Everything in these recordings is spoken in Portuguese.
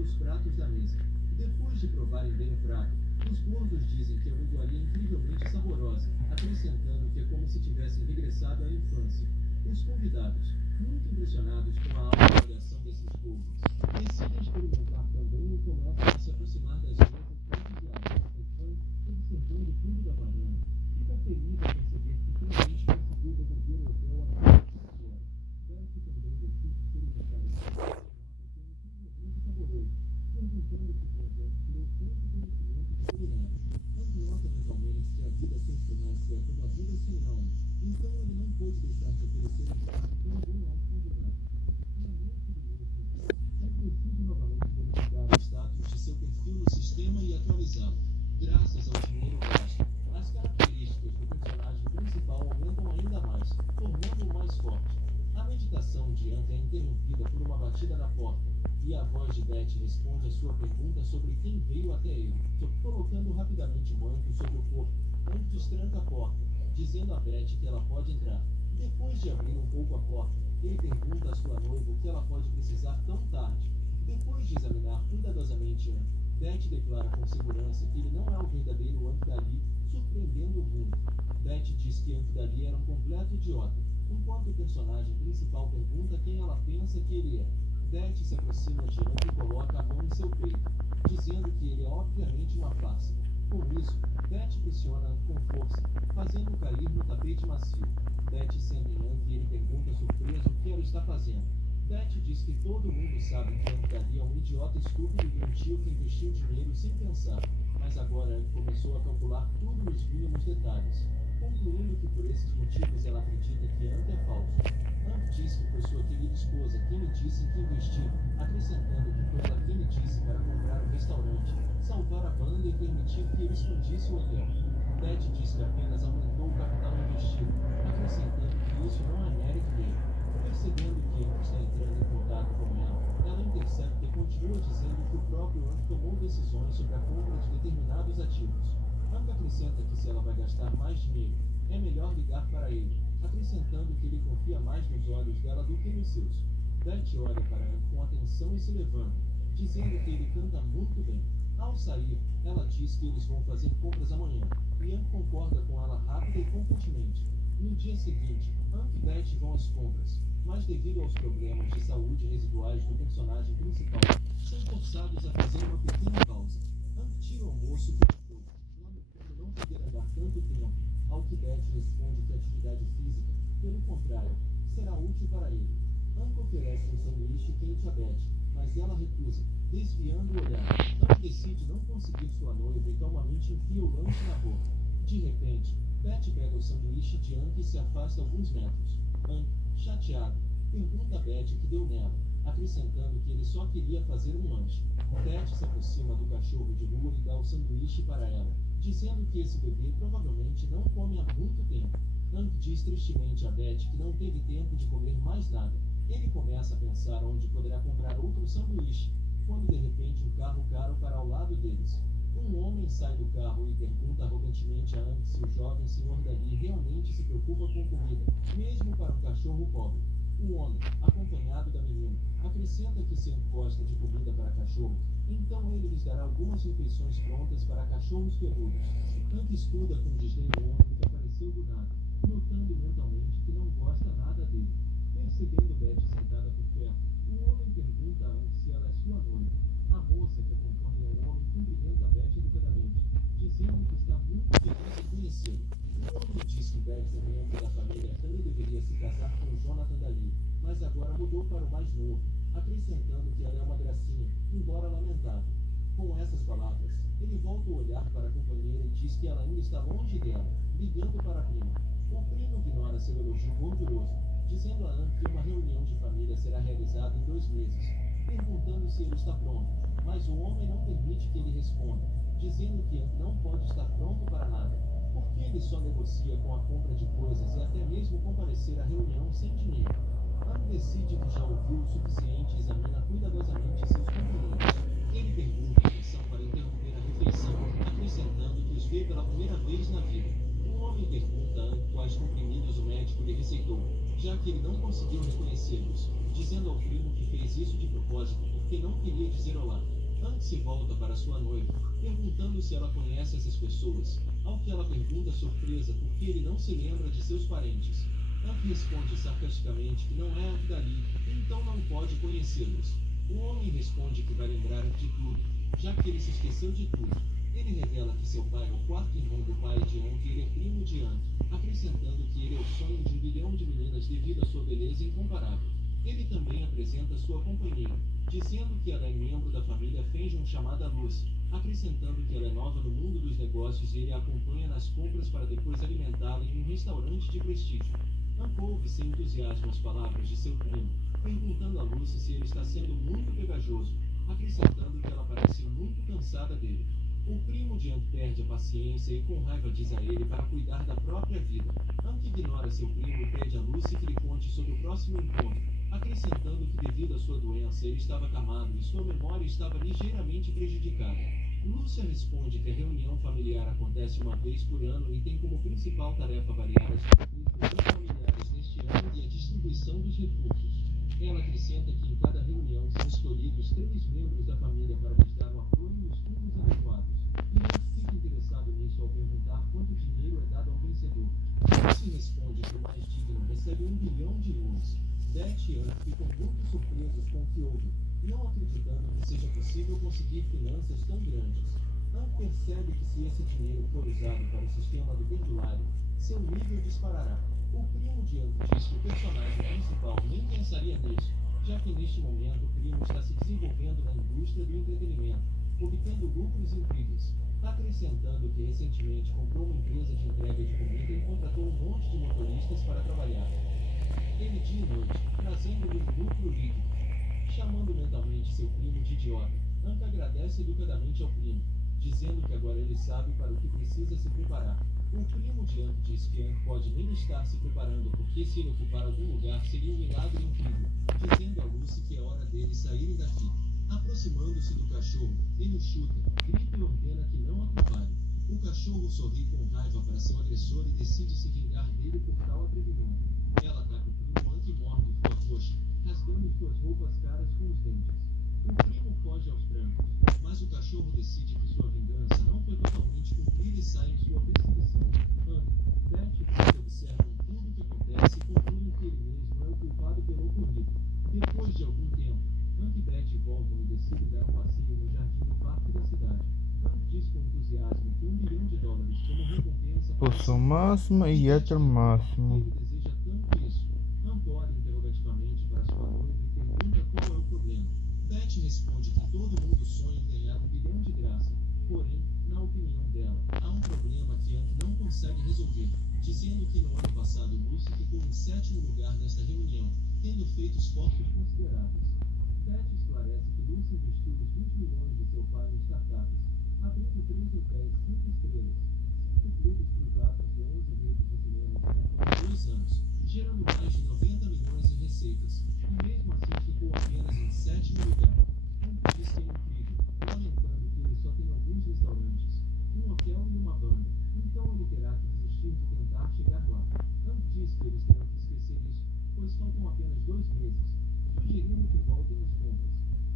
os pratos da mesa. Depois de provarem bem o prato, os gordos dizem que a iguaria é incrivelmente saborosa, acrescentando que é como se tivessem regressado à infância. Os convidados, muito impressionados com a alta avaliação desses gordos, decidem experimentar também e começam a se aproximar das mesas todos de água, observando tudo da varanda. Fica feliz ao perceber que finalmente conseguiu devolver o hotel a todas as pessoas. Beth também decide experimentar esse prato, que é incrivelmente saboroso, perguntando se Beth tirou tanto conhecimento de culinária. Mas nota mentalmente que a vida sem churrasco é como a vida sem alma, então ele não pôde deixar de oferecer um prato tão bom aos convidados. Na noite do último dia, ele decide novamente verificar o status de seu perfil no sistema e atualizá-lo. Graças ao dinheiro gasto, as características do personagem principal aumentam ainda mais, tornando-o mais forte. A meditação de Anka é interrompida por uma batida na porta, e a voz de Beth responde à sua pergunta sobre quem veio até ele, colocando rapidamente o manto sobre o corpo. Anka destranca a porta, dizendo a Beth que ela pode entrar. Depois de abrir um pouco a porta, ele pergunta à sua noiva o que ela pode precisar tão tarde. Depois de examinar cuidadosamente Anka, Beth declara com segurança que ele não é o verdadeiro Anka Dali, surpreendendo muito. Beth diz que Anka Dali era um completo idiota, enquanto o personagem principal pergunta quem ela pensa que ele é. Beth se aproxima de Anka e coloca a mão em seu peito, dizendo que ele é obviamente uma farsa. Com isso, Beth pressiona Anka com força, fazendo-o cair no tapete macio. Beth senta em Anka e ele pergunta surpreso o que ela está fazendo. Beth diz que todo mundo sabe que Anka Dali é um idiota estúpido e um tio que investiu dinheiro sem pensar, mas agora Anka começou a calcular tudo nos mínimos detalhes, concluindo que por esses motivos ela acredita que Anka é falso. Anka diz que foi sua querida esposa quem lhe disse em que investir, acrescentando que foi ela quem lhe disse para comprar o restaurante, salvar a banda e permitir que ele expandisse o hotel. Beth diz que apenas aumentou o capital investido, acrescentando que isso não é mérito dele. Percebendo que Anka está entrando em contato com ela intercepta e continua dizendo que o próprio Anka tomou decisões sobre a compra de determinados ativos. Anka acrescenta que se ela vai gastar mais dinheiro, é melhor ligar para ele, acrescentando que ele confia mais nos olhos dela do que nos seus. Beth olha para Anka com atenção e se levanta, dizendo que ele canta muito bem. Ao sair, ela diz que eles vão fazer compras amanhã, e Anka concorda com ela rápida e confiantemente. No dia seguinte, Anka e Beth vão às compras, mas devido aos problemas de saúde residuais do personagem principal, são forçados a fazer uma pequena pausa. Anka tira o almoço que ficou, lamentando não poder andar tanto tempo, ao que Beth responde que a atividade física, pelo contrário, será útil para ele. Anka oferece um sanduíche quente a Beth, mas ela recusa, desviando o olhar. Anka decide não conseguir sua noiva e calmamente enfia o lanche na boca. De repente, Beth pega o sanduíche de Anka e se afasta alguns metros. Anka, chateado, pergunta a Beth o que deu nela, acrescentando que ele só queria fazer um lanche. Beth se aproxima do cachorro de rua e dá o sanduíche para ela, dizendo que esse bebê provavelmente não come há muito tempo. Anka diz tristemente a Beth que não teve tempo de comer mais nada. Ele começa a pensar onde poderá comprar outro sanduíche, quando de repente um carro caro para ao lado deles. Um homem sai do carro e pergunta arrogantemente a Anka se o jovem senhor Dali realmente se preocupa com comida, mesmo para um cachorro pobre. O homem, acompanhado da menina, acrescenta que se Anka gosta de comida para cachorro, então ele lhes dará algumas refeições prontas para cachorros peludos. Anka estuda com desdém o homem que apareceu do nada, notando mentalmente que não gosta nada dele. Percebendo Beth sentada por perto, o homem pergunta a Anka se ela é sua noiva. A moça que acompanha o homem cumprimenta Beth educadamente, dizendo que está muito feliz em conhecê-lo. O homem diz que Beth é membro da família e deveria se casar com Jonathan Dali, mas agora mudou para o mais novo, acrescentando que ela é uma gracinha, embora lamentável. Com essas palavras, ele volta o olhar para a companheira e diz que ela ainda está longe dela, ligando para a prima. O primo ignora seu elogio orgulhoso, dizendo a Anka que uma reunião de família será realizada em 2 meses, perguntando se ele está pronto, mas o homem não permite que ele responda, dizendo que Anka não pode estar pronto para nada, porque ele só negocia com a compra de coisas e até mesmo comparecer à reunião sem dinheiro. Anka decide que já ouviu o suficiente e examina cuidadosamente seus companheiros. Ele pergunta a atenção para interromper a refeição, acrescentando que os vê pela primeira vez na vida. O homem pergunta a Anka quais comprimidos o médico lhe receitou, já que ele não conseguiu reconhecê-los, dizendo ao primo que fez isso de propósito porque não queria dizer olá. Hank se volta para sua noiva, perguntando se ela conhece essas pessoas, ao que ela pergunta surpresa porque ele não se lembra de seus parentes. Hank responde sarcasticamente que não é dali, então não pode conhecê-los. O homem responde que vai lembrar de tudo, já que ele se esqueceu de tudo. Ele revela que seu pai é o quarto irmão do pai de Hank e ele é primo de Hank, acrescentando que ele é o sonho de 1 bilhão de meninas devido à sua beleza incomparável. Ele também apresenta sua companheira, dizendo que ela é membro da família Fenjon chamada Lucy, acrescentando que ela é nova no mundo dos negócios e ele a acompanha nas compras para depois alimentá-la em um restaurante de prestígio. Hank ouve sem entusiasmo as palavras de seu primo, perguntando a Lucy se ele está sendo muito pegajoso, acrescentando que ela parece muito cansada dele. O primo de Hank perde a paciência e com raiva diz a ele para cuidar da própria vida. Hank ignora seu primo e pede a Lucy que lhe conte sobre o próximo encontro, acrescentando que devido à sua doença ele estava acamado e sua memória estava ligeiramente prejudicada. Lúcia responde que a reunião familiar acontece uma vez por ano e tem como principal tarefa avaliar as conquistas dos familiares neste ano e a distribuição dos recursos. Ela acrescenta que em cada reunião são escolhidos 3 membros da família para lhes dar o apoio e os fundos adequados. E Hank fica interessado nisso ao perguntar quanto dinheiro é dado ao vencedor. Lúcia responde que o mais digno recebe 1 bilhão de ienes. Beth e Hank ficam muito surpresos com o que houve, não acreditando que seja possível conseguir finanças tão grandes. Hank percebe que se esse dinheiro for usado para o sistema do perdulário, seu nível disparará. O primo de Hank diz que o personagem principal nem pensaria nisso, já que neste momento o primo está se desenvolvendo na indústria do entretenimento, obtendo lucros incríveis, acrescentando que recentemente comprou uma empresa de entrega de comida e contratou um monte de motoristas para trabalhar. Ele dia e noite, trazendo-lhe um lucro líquido. Chamando mentalmente seu primo de idiota, Hank agradece educadamente ao primo, dizendo que agora ele sabe para o que precisa se preparar. O primo de Hank diz que Hank pode nem estar se preparando porque se ele ocupar algum lugar seria um milagre incrível, dizendo a Lucy que é hora deles saírem daqui. Aproximando-se do cachorro, ele o chuta, grita e ordena que não atrapalhe. O cachorro sorri com raiva para seu agressor e decide se vingar dele por tal atrevimento. Ela ataca o primo Hank e morde sua coxa, rasgando suas roupas caras com os dentes. O primo foge aos trancos, mas o cachorro decide que sua vingança não foi totalmente cumprida e sai em sua perseguição. Hank, Beth e Beth observam tudo o que acontece e concluem que ele mesmo é o culpado pelo ocorrido. Depois de algum tempo, Hank e Beth voltam e decidem dar um passeio no jardim do parque da cidade. Hank diz com entusiasmo que $1 bilhão como recompensa Por seu máximo e outro máximo. ele deseja tanto isso. Hank olha interrogativamente para sua noiva e pergunta qual é o problema. Beth responde que todo mundo sonha em ganhar $1 bilhão de graça. Porém, na opinião dela, há um problema que Hank não consegue resolver, dizendo que no ano passado Lucy ficou em 7º lugar nesta reunião, tendo feito esforços consideráveis. Beth esclarece que Lucy investiu os 20 milhões de seu pai em startups, abrindo 3 hotéis 5 estrelas, 5 clubes privados e 11 redes de cinema em apenas 2 anos, gerando mais de 90 milhões em receitas, e mesmo assim ficou apenas em 7º lugar. Hank diz que é incrível, lamentando que ele só tem alguns restaurantes, um hotel e uma banda, então ele terá que desistir de tentar chegar lá. Hank diz que eles terão que esquecer isso, pois faltam apenas 2 meses, sugerindo que voltem às compras.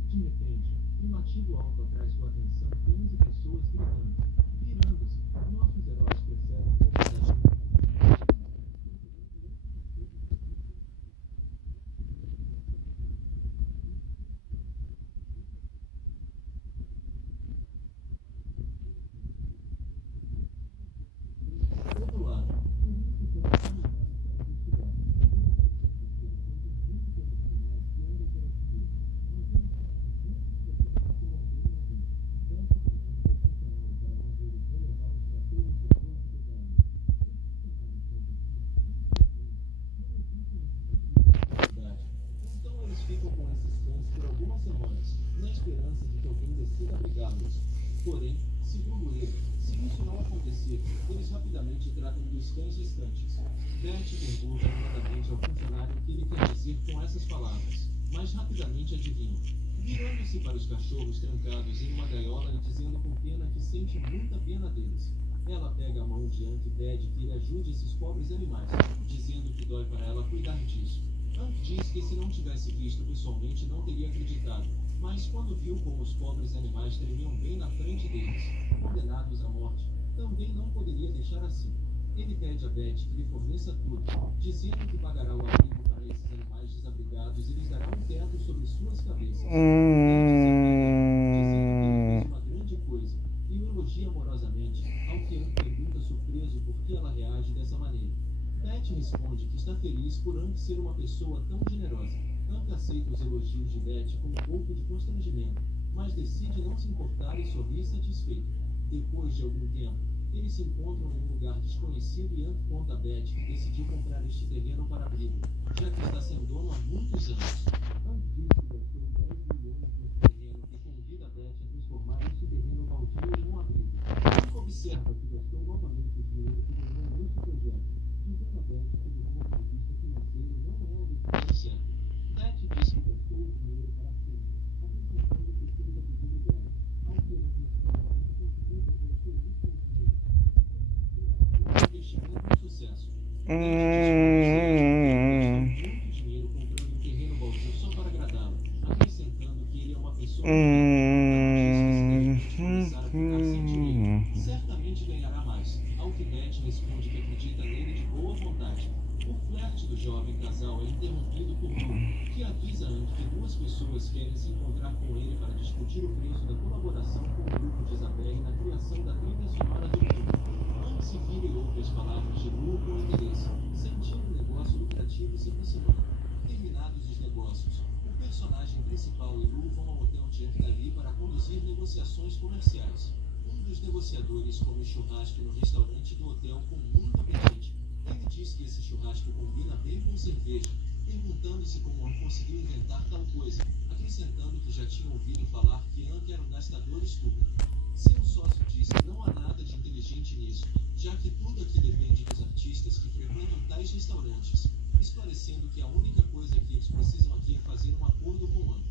De repente, um latido alto atrai sua atenção 15 pessoas gritando. Virando-se, nossos heróis percebem como exagero. Todo lado, por isso foram caminhados para investigar. Eles percebem que existem muitos pelos animais que andam pelas ruas, mas eles fazem muitos projetos que morderam a gente. Beth pergunta ao funcionário para onde eles vão levar os cachorros depois de pegarem. O funcionário conta que, infelizmente, não existem esses abrigos na cidade. Então eles ficam com esses cães por algumas semanas, na esperança de que alguém decida abrigá-los. Porém, segundo ele, se isso não acontecer, eles rapidamente tratam dos cães restantes. Beth pergunta animadamente ao funcionário o que ele quer dizer com essas palavras, mas rapidamente adivinha. Virando-se para os cachorros trancados em uma gaiola e dizendo com pena que sente muita pena deles. Ela pega a mão de Hank e pede que ele ajude esses pobres animais, dizendo que dói para ela cuidar disso. Hank diz que se não tivesse visto pessoalmente não teria acreditado, mas quando Quando viu como os pobres animais tremiam bem na frente deles, condenados à morte, também não poderia deixar assim. Ele pede a Beth que lhe forneça tudo, dizendo que pagará o abrigo para esses animais desabrigados e lhes dará um teto sobre suas cabeças. Ele diz a Beth, dizendo que ele fez uma grande coisa, e o elogia amorosamente, ao que Hank pergunta surpreso por que ela reage dessa maneira. Beth responde que está feliz por Hank ser uma pessoa tão generosa. Hank aceita os elogios de Beth com um pouco de constrangimento, mas decide não se importar e sorri satisfeito. Depois de algum tempo, eles se encontram em um lugar desconhecido e Hank conta a Beth que decidiu comprar este terreno para abrigo, já que está sem dono há muitos anos. Hank diz que gastou 10 milhões nesse terreno e convida a Beth a transformar este terreno baldio em um abrigo. Hank observa que gastou novamente o dinheiro que ganhou neste projeto, dizendo a Beth que do ponto de vista financeiro não é o investimento certo. Beth diz que gastou o dinheiro para sempre, acrescentando que fez a pedido dela, ao que Hank responde que conseguiu fazer feliz com o dinheiro. Investimento no sucesso. Beth diz que não sei gastou muito dinheiro comprando um terreno baldio só para agradá-lo, acrescentando que ele é uma pessoa muito rica. Ela diz que se de repente começar a ficar sem dinheiro, certamente ganhará mais, ao que Beth responde que acredita nele de boa vontade. O flerte do jovem casal é interrompido por Lou, que avisa Hank que duas pessoas querem se encontrar com ele para discutir o preço da colaboração com o grupo de Isabelle na criação da trilha sonora do filme. Hank se vira e ouve as palavras de Lou com interesse, sentindo o negócio lucrativo se aproximando. Terminados os negócios, o personagem principal e Lou vão ao hotel de Hank Dali para conduzir negociações comerciais. Um dos negociadores come churrasco no restaurante do hotel com muito apetite. Ele diz que esse churrasco combina bem com cerveja, perguntando-se como Hank conseguiu inventar tal coisa, acrescentando que já tinha ouvido falar que Hank era um gastador estúpido. Seu sócio diz que não há nada de inteligente nisso, já que tudo aqui depende dos artistas que frequentam tais restaurantes, esclarecendo que a única coisa que eles precisam aqui é fazer um acordo com Hank.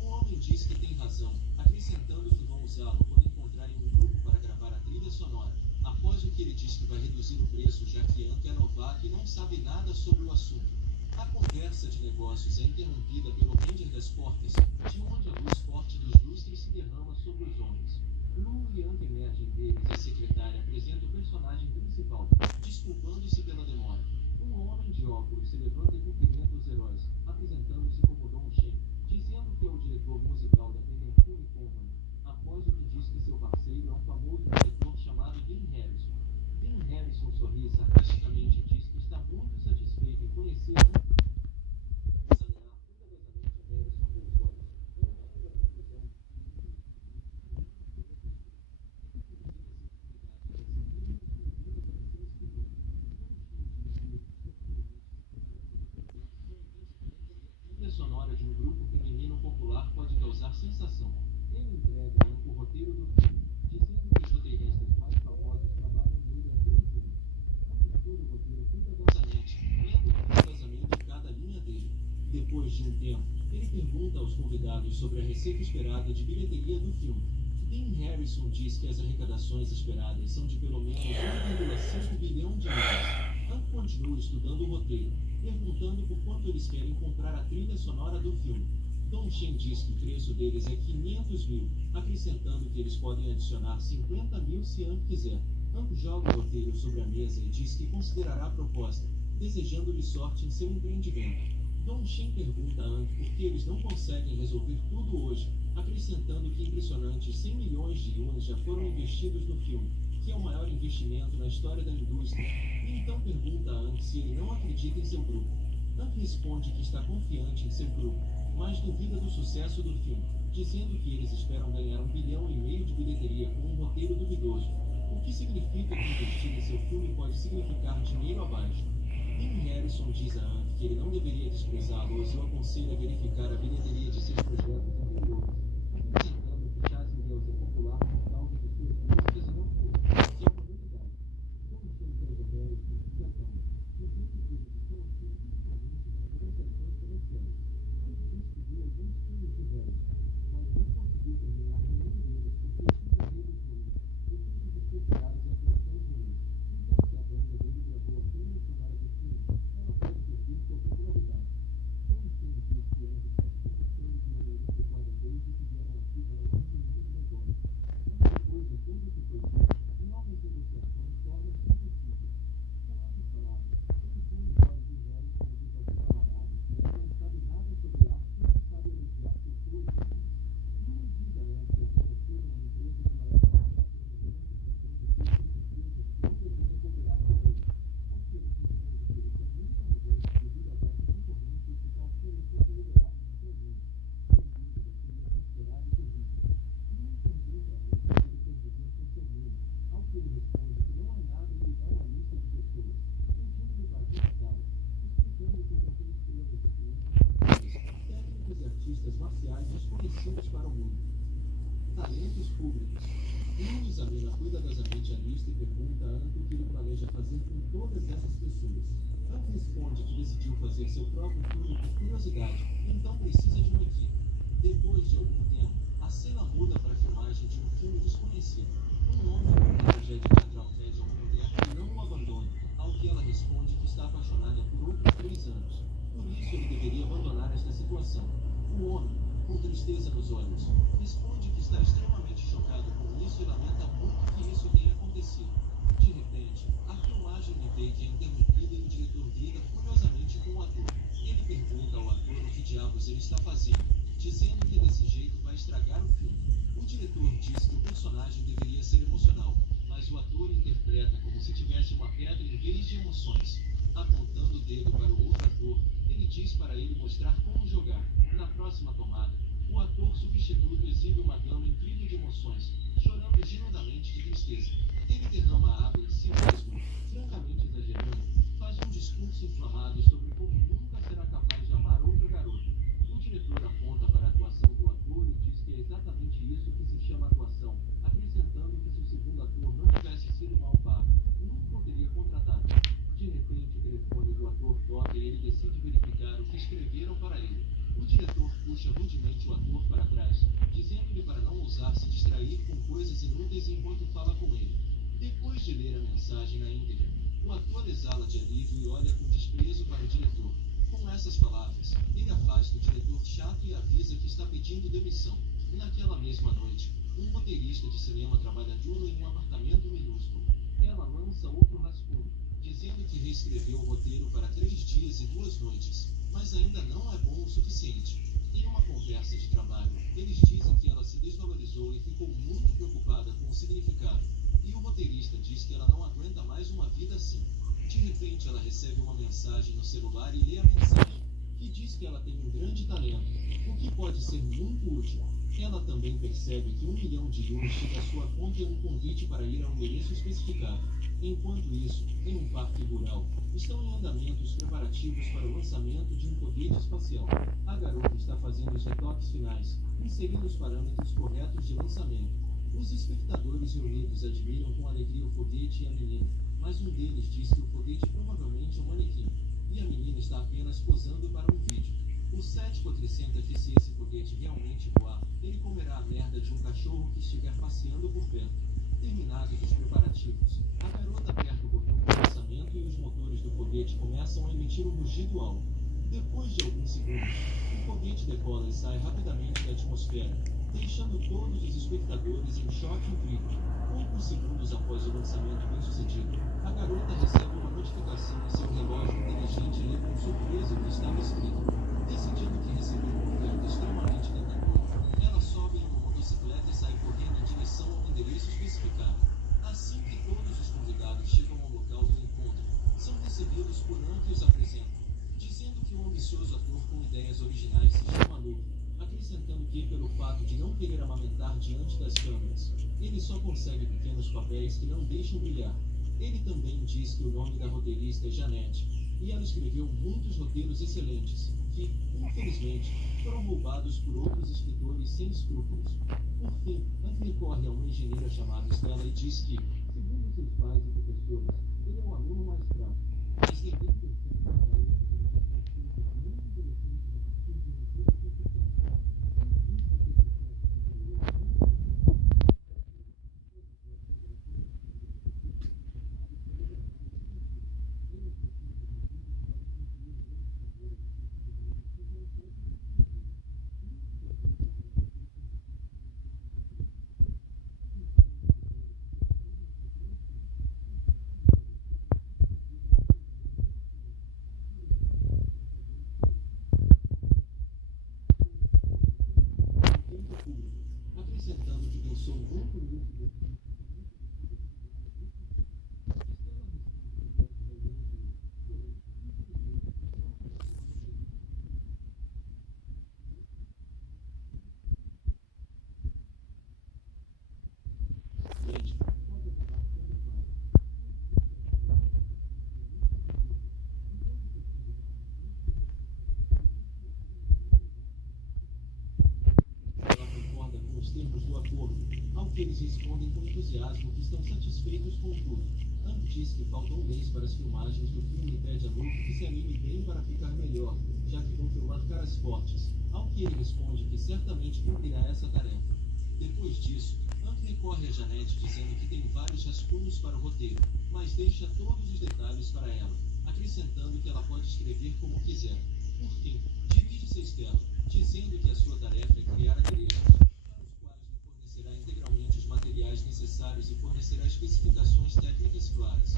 O homem diz que tem razão, acrescentando que vão usá-lo quando encontrarem um grupo para gravar a trilha sonora, após o que ele diz que vai reduzir o preço, já que Hank é novato e não sabe nada sobre o assunto. A conversa de negócios é interrompida pelo ranger das portas, de onde a luz forte dos lustres se derrama sobre os homens. Lou e Hank emergem deles e a secretária apresenta o personagem principal, desculpando-se pela demora. Um homem de óculos se levanta e cumprimenta os heróis, apresentando-se como Don Shen, dizendo que é o diretor musical da Penderfune Company, após o que diz que seu parceiro é um famoso diretor chamado Dean Harrison. Dean Harrison sorri sarcasticamente e diz que está muito satisfeito em conhecer examinar cuidadosamente Harrison com os olhos. Ele chega à conclusão trilha sonora de um grupo feminino popular pode causar sensação. Ele entrega a Hank o roteiro do filme, dizendo que os roteiristas mais famosos trabalham nele há 3 anos. Hank estuda o roteiro cuidadosamente, lendo cuidadosamente cada linha dele. Depois de um tempo, ele pergunta aos convidados sobre a receita esperada de bilheteria do filme. Dean Harrison diz que as arrecadações esperadas são de pelo menos 1,5 bilhão de dólares. Hank continua estudando o roteiro, perguntando por quanto eles querem comprar a trilha sonora do filme. Don Shen diz que o preço deles é 500 mil, acrescentando que eles podem adicionar 50 mil se Hank quiser. Hank joga o roteiro sobre a mesa e diz que considerará a proposta, desejando-lhe sorte em seu empreendimento. Don Shen pergunta a Hank por que eles não conseguem resolver tudo hoje, acrescentando que impressionantes 100 milhões de yuans já foram investidos no filme, que é o maior investimento na história da indústria, e então pergunta a Hank se ele não acredita em seu grupo. Hank responde que está confiante em seu grupo, mas duvida do sucesso do filme, dizendo que eles esperam ganhar 1,5 bilhão de bilheteria com um roteiro duvidoso, o que significa que investir em seu filme pode significar dinheiro abaixo. Dean Harrison diz a Hank que ele não deveria desprezá-los e o aconselha a verificar a bilheteria de seus projetos anteriores, acrescentando que Chaz Mills é popular por causa de suas músicas e não por que é uma novidade. Don Shen pede a Harrison que se acalme, dizendo que eles estão aqui principalmente para negociações comerciais. Hank diz que viu alguns filmes de Harrison, mas não conseguiu terminar nenhum deles porque tinha roteiros ruins, efeitos especiais e atuações ruins. Então, se a banda dele gravou a trilha sonora do filme, ela pode perder sua popularidade. Don Shen diz que Hank está se comportando de Nuno examina cuidadosamente a lista e pergunta a Anto o que ele planeja fazer com todas essas pessoas. Anto responde que decidiu fazer seu próprio turno por curiosidade, então precisa de uma equipe. Depois de algum tempo, a cena muda para a filmagem de um filme desconhecido. Um homem com uma tragédia teatral pede a uma mulher que não o abandone, ao que ela responde que está apaixonada por outros 3 anos. Por isso ele deveria abandonar esta situação. O homem, com tristeza nos olhos, responde que está extremamente chocado com isso e lamenta muito que isso tenha acontecido. De repente, a filmagem de take é interrompida e o diretor grita furiosamente com o ator. Ele pergunta ao ator o que diabos ele está fazendo, dizendo que desse jeito vai estragar o filme. O diretor diz que o personagem deveria ser emocional, mas o ator interpreta como se tivesse uma pedra em vez de emoções. Apontando o dedo para o outro ator, ele diz para ele mostrar como jogar. Na próxima tomada, o ator substituto exibe uma gama incrível de emoções, chorando genuinamente de tristeza. Ele derrama água em si mesmo, francamente exagerando, faz um discurso inflamado sobre como nunca será capaz de amar outra garota. O diretor aponta para a atuação do ator e diz que é exatamente isso que se chama atuação, acrescentando que se o segundo ator não tivesse sido mal pago, nunca o teria contratado. De repente, o telefone do ator toca e ele decide verificar o que escreveram para ele. O diretor puxa rudemente o ator para trás, dizendo-lhe para não ousar se distrair com coisas inúteis enquanto fala com ele. Depois de ler a mensagem na íntegra, o ator exala de alívio e olha com desprezo para o diretor. Com essas palavras, ele afasta o diretor chato e avisa que está pedindo demissão. Naquela mesma noite, um roteirista de cinema trabalha duro em um apartamento minúsculo. Ela lança outro rascunho, dizendo que reescreveu o roteiro para 3 dias e 2 noites, mas ainda não é bom o suficiente. Em uma conversa de trabalho, eles dizem que ela se desvalorizou e ficou muito preocupada com o significado, e o roteirista diz que ela não aguenta mais uma vida assim. De repente, ela recebe uma mensagem no celular e lê a mensagem, que diz que ela tem um grande talento, o que pode ser muito útil. Ela também percebe que 1 milhão de euros chega à sua conta e um convite para ir ao endereço especificado. Enquanto isso, em um parque rural, estão em andamento os preparativos para o lançamento de um foguete espacial. A garota está fazendo os retoques finais, inserindo os parâmetros corretos de lançamento. Os espectadores reunidos admiram com alegria o foguete e a menina, mas um deles diz que o foguete provavelmente é um manequim, e a menina está apenas posando para um vídeo. O cético acrescenta que se esse foguete realmente voar, ele comerá a merda de um cachorro que estiver passeando por perto. Terminados os preparativos, a garota aperta o botão do lançamento e os motores do foguete começam a emitir um rugido alto. Depois de alguns segundos, o foguete decola e sai rapidamente da atmosfera, deixando todos os espectadores em choque e grito. Poucos segundos após o lançamento bem-sucedido, a garota recebe uma notificação em seu relógio inteligente e lê com surpresa o que estava escrito. Decidindo que recebeu uma oferta extremamente tentadora, ela sobe em uma motocicleta e sai correndo em direção ao endereço especificado. Assim que todos os convidados chegam ao local do encontro, são recebidos por Anto e os apresentam, dizendo que um ambicioso ator com ideias originais se chama Luke, acrescentando que, pelo fato de não querer amamentar diante das câmeras, ele só consegue pequenos papéis que não deixam brilhar. Ele também diz que o nome da roteirista é Janete, e ela escreveu muitos roteiros excelentes, que, infelizmente, foram roubados por outros escritores sem escrúpulos. Por fim, Anne recorre a uma engenheira chamada Stella e diz que, segundo seus pais e professores, ele é o aluno mais fraco. Mas ninguém percebe que o talento dele está sendo muito interessante a partir de um jogo complicado. Acrescentando que pensou muito nisso. Ela concorda com os termos do acordo, ao que eles respondem com entusiasmo que estão satisfeitos com tudo. Hank diz que falta um mês para as filmagens do filme e pede a Luke que se anime bem para ficar melhor, já que vão filmar caras fortes. Ao que ele responde que certamente cumprirá essa tarefa. Depois disso, Hank recorre a Janet dizendo que tem vários rascunhos para o roteiro, mas deixa todos os detalhes para ela, acrescentando que ela pode escrever como quiser. Por fim, dirige-se a Stella, dizendo que a sua tarefa é criar adereços, para os quais lhe fornecerá integralmente os materiais necessários e fornecerá especificações técnicas claras.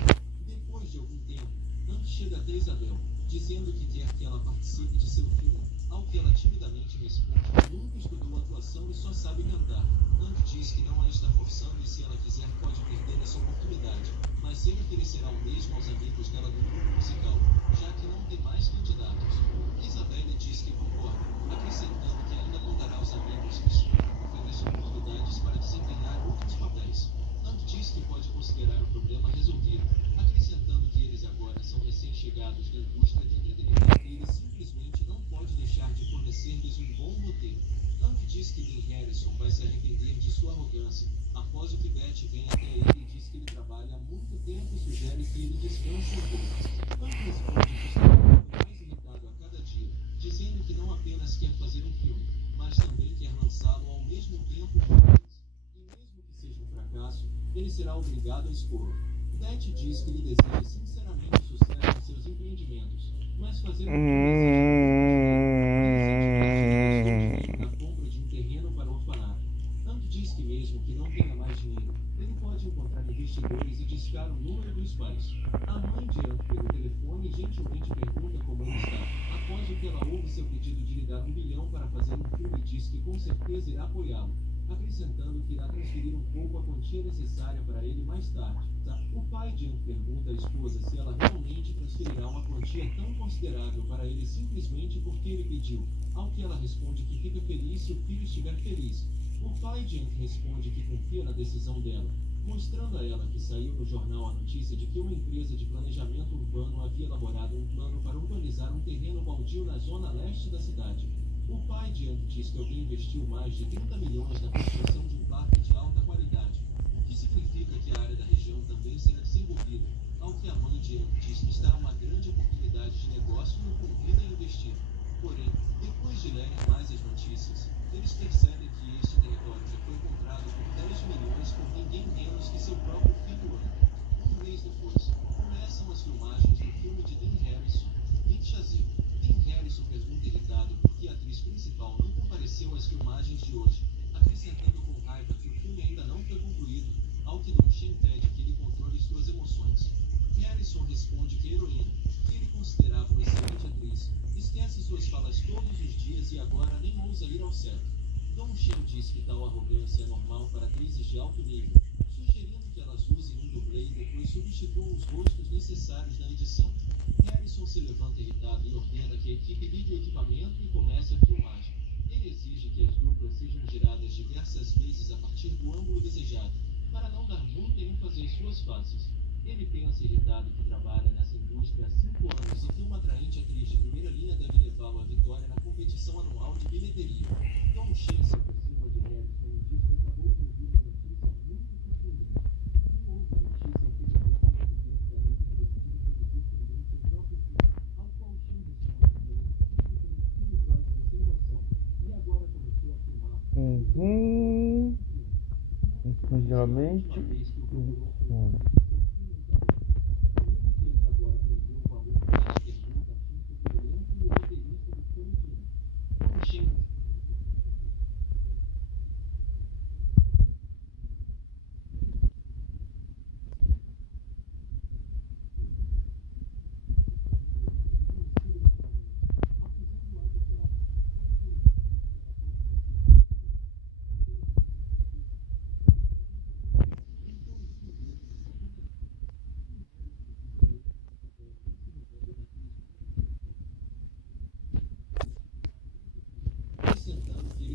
Depois de algum tempo, Hank chega até Isabel, dizendo que quer que ela participe de seu filme, ao que ela timidamente responde que nunca estudou atuação e só sabe cantar. Hank diz que não a está forçando e se ela quiser pode perder essa oportunidade, mas ele oferecerá o mesmo aos amigos dela do grupo musical, já que não tem mais candidatos. Isabelle diz que concorda, acrescentando que ainda contará aos amigos que oferecem oportunidades para desempenhar outros papéis. Hank diz que pode considerar o problema resolvido, acrescentando que eles agora são recém-chegados na indústria de entretenimento e ele simplesmente não pode deixar de fornecer-lhes um bom roteiro. Hank diz que Dean Harrison vai se arrepender de sua arrogância, após o que Beth vem até ele e diz que ele trabalha há muito tempo e sugere que ele descanse um pouco. Hank responde que está mais irritado a cada dia, dizendo que não apenas quer fazer um filme, mas também quer lançá-lo ao mesmo tempo que eles. E mesmo que seja um fracasso, ele será obrigado a expor. Beth diz que lhe deseja sinceramente sucesso em seus empreendimentos, mas fazer um filme exige a compra de um terreno para o orfanato. Hank diz que mesmo que não tenha mais dinheiro, ele pode encontrar investidores e discar o número dos pais. A mãe de Hank pelo telefone gentilmente pergunta como ele está, após o que ela ouve seu pedido de lhe dar $1 bilhão para fazer um filme e diz que com certeza irá apoiá-lo, acrescentando que irá transferir um pouco a quantia necessária para ele mais tarde. O pai de Hank pergunta à esposa se ela realmente transferirá uma quantia tão considerável para ele simplesmente porque ele pediu, ao que ela responde que fica feliz se o filho estiver feliz. O pai de Hank responde que confia na decisão dela, mostrando a ela que saiu no jornal a notícia de que uma empresa de planejamento urbano havia elaborado um plano para urbanizar um terreno baldio na zona leste da cidade. O pai de Hank diz que alguém investiu mais de 30 milhões na construção de um parque de alta qualidade, o que significa que a área da região também será desenvolvida, ao que a mãe de Hank diz que está uma grande oportunidade de negócio e o convida a investir. Porém, depois de lerem mais as notícias, eles percebem que este território já foi comprado por 10 milhões por ninguém menos que seu próprio filho Hank. Um mês depois, começam as filmagens do filme de Dean Harrison, Big Shazam. Dean Harrison pergunta irritado por que a atriz principal não compareceu às filmagens de hoje, acrescentando com raiva que o filme ainda não foi concluído, ao que Don Shen pede que ele controle suas emoções. Harrison responde que a heroína, que ele considerava uma excelente atriz, esquece suas falas todos os dias e agora nem ousa ir ao set. Don Shen diz que tal arrogância é normal para atrizes de alto nível, sugerindo que elas usem um dublê e depois substituam os rostos necessários na edição. Harrison se levanta irritado e ordena que a equipe ligue o equipamento e comece a filmagem. Ele exige que as duplas sejam giradas diversas vezes a partir do ângulo desejado, para não dar muita ênfase às suas faces. Ele pensa irritado que trabalha nessa indústria há 5 anos e que uma atraente atriz de primeira linha deve levá-lo à vitória na competição anual de bilheteria. Don Shen se aproxima de Harrison e diz que acabou de ouvir uma notícia muito surpreendente. Não houve a notícia que ele ficou muito tempo da vida e decidiu produzir também seu próprio filme, ao qual Shen responde que ele sempre tem um filme próximo sem noção, e agora começou a filmar. Exclusivamente.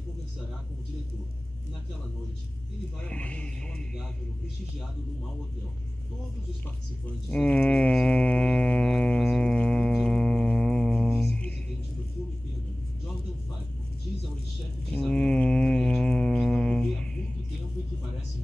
Conversará com o diretor. Naquela noite, ele vai a uma reunião amigável no prestigiado Luau Hotel. Todos os participantes o vice-presidente do filme Pêndulo, Jordan Pfeiffer, diz ao ex-chefe de Isabel, que não o vê há muito tempo e que parece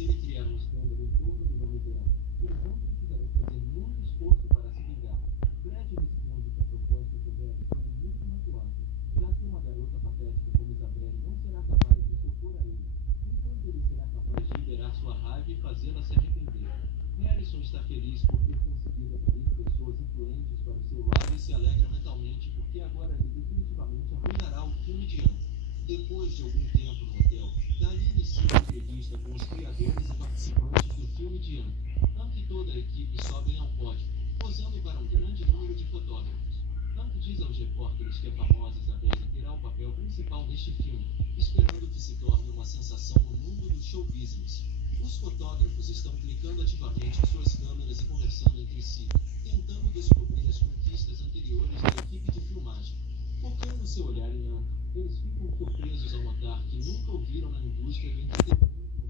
se ele criar um escândalo em torno do nome dela, eles não precisarão fazer muito esforço para se vingar. Brad responde que a proposta de Harry foi muito razoável, já que uma garota patética como Isabelle não será capaz de se opor a ele, enquanto ele será capaz de liberar sua raiva e fazê-la se arrepender. Harrison está feliz por ter conseguido atrair pessoas influentes para o seu lado e se alegra mentalmente porque agora ele definitivamente arruinará o filme de Anne. Depois de algum tempo no hotel, Dali inicia uma entrevista com os criadores e participantes do filme de Anne. Hank e toda a equipe sobem ao pódio, posando para um grande número de fotógrafos. Hank diz aos repórteres que a famosa Isabelle terá o papel principal neste filme, esperando que se torne uma sensação no mundo do show business. Os fotógrafos estão clicando ativamente em suas câmeras e conversando entre si, tentando descobrir as conquistas anteriores da equipe de filmagem. Focando seu olhar em Hank, eles ficam surpresos ao notar que nunca o viram na indústria do entretenimento,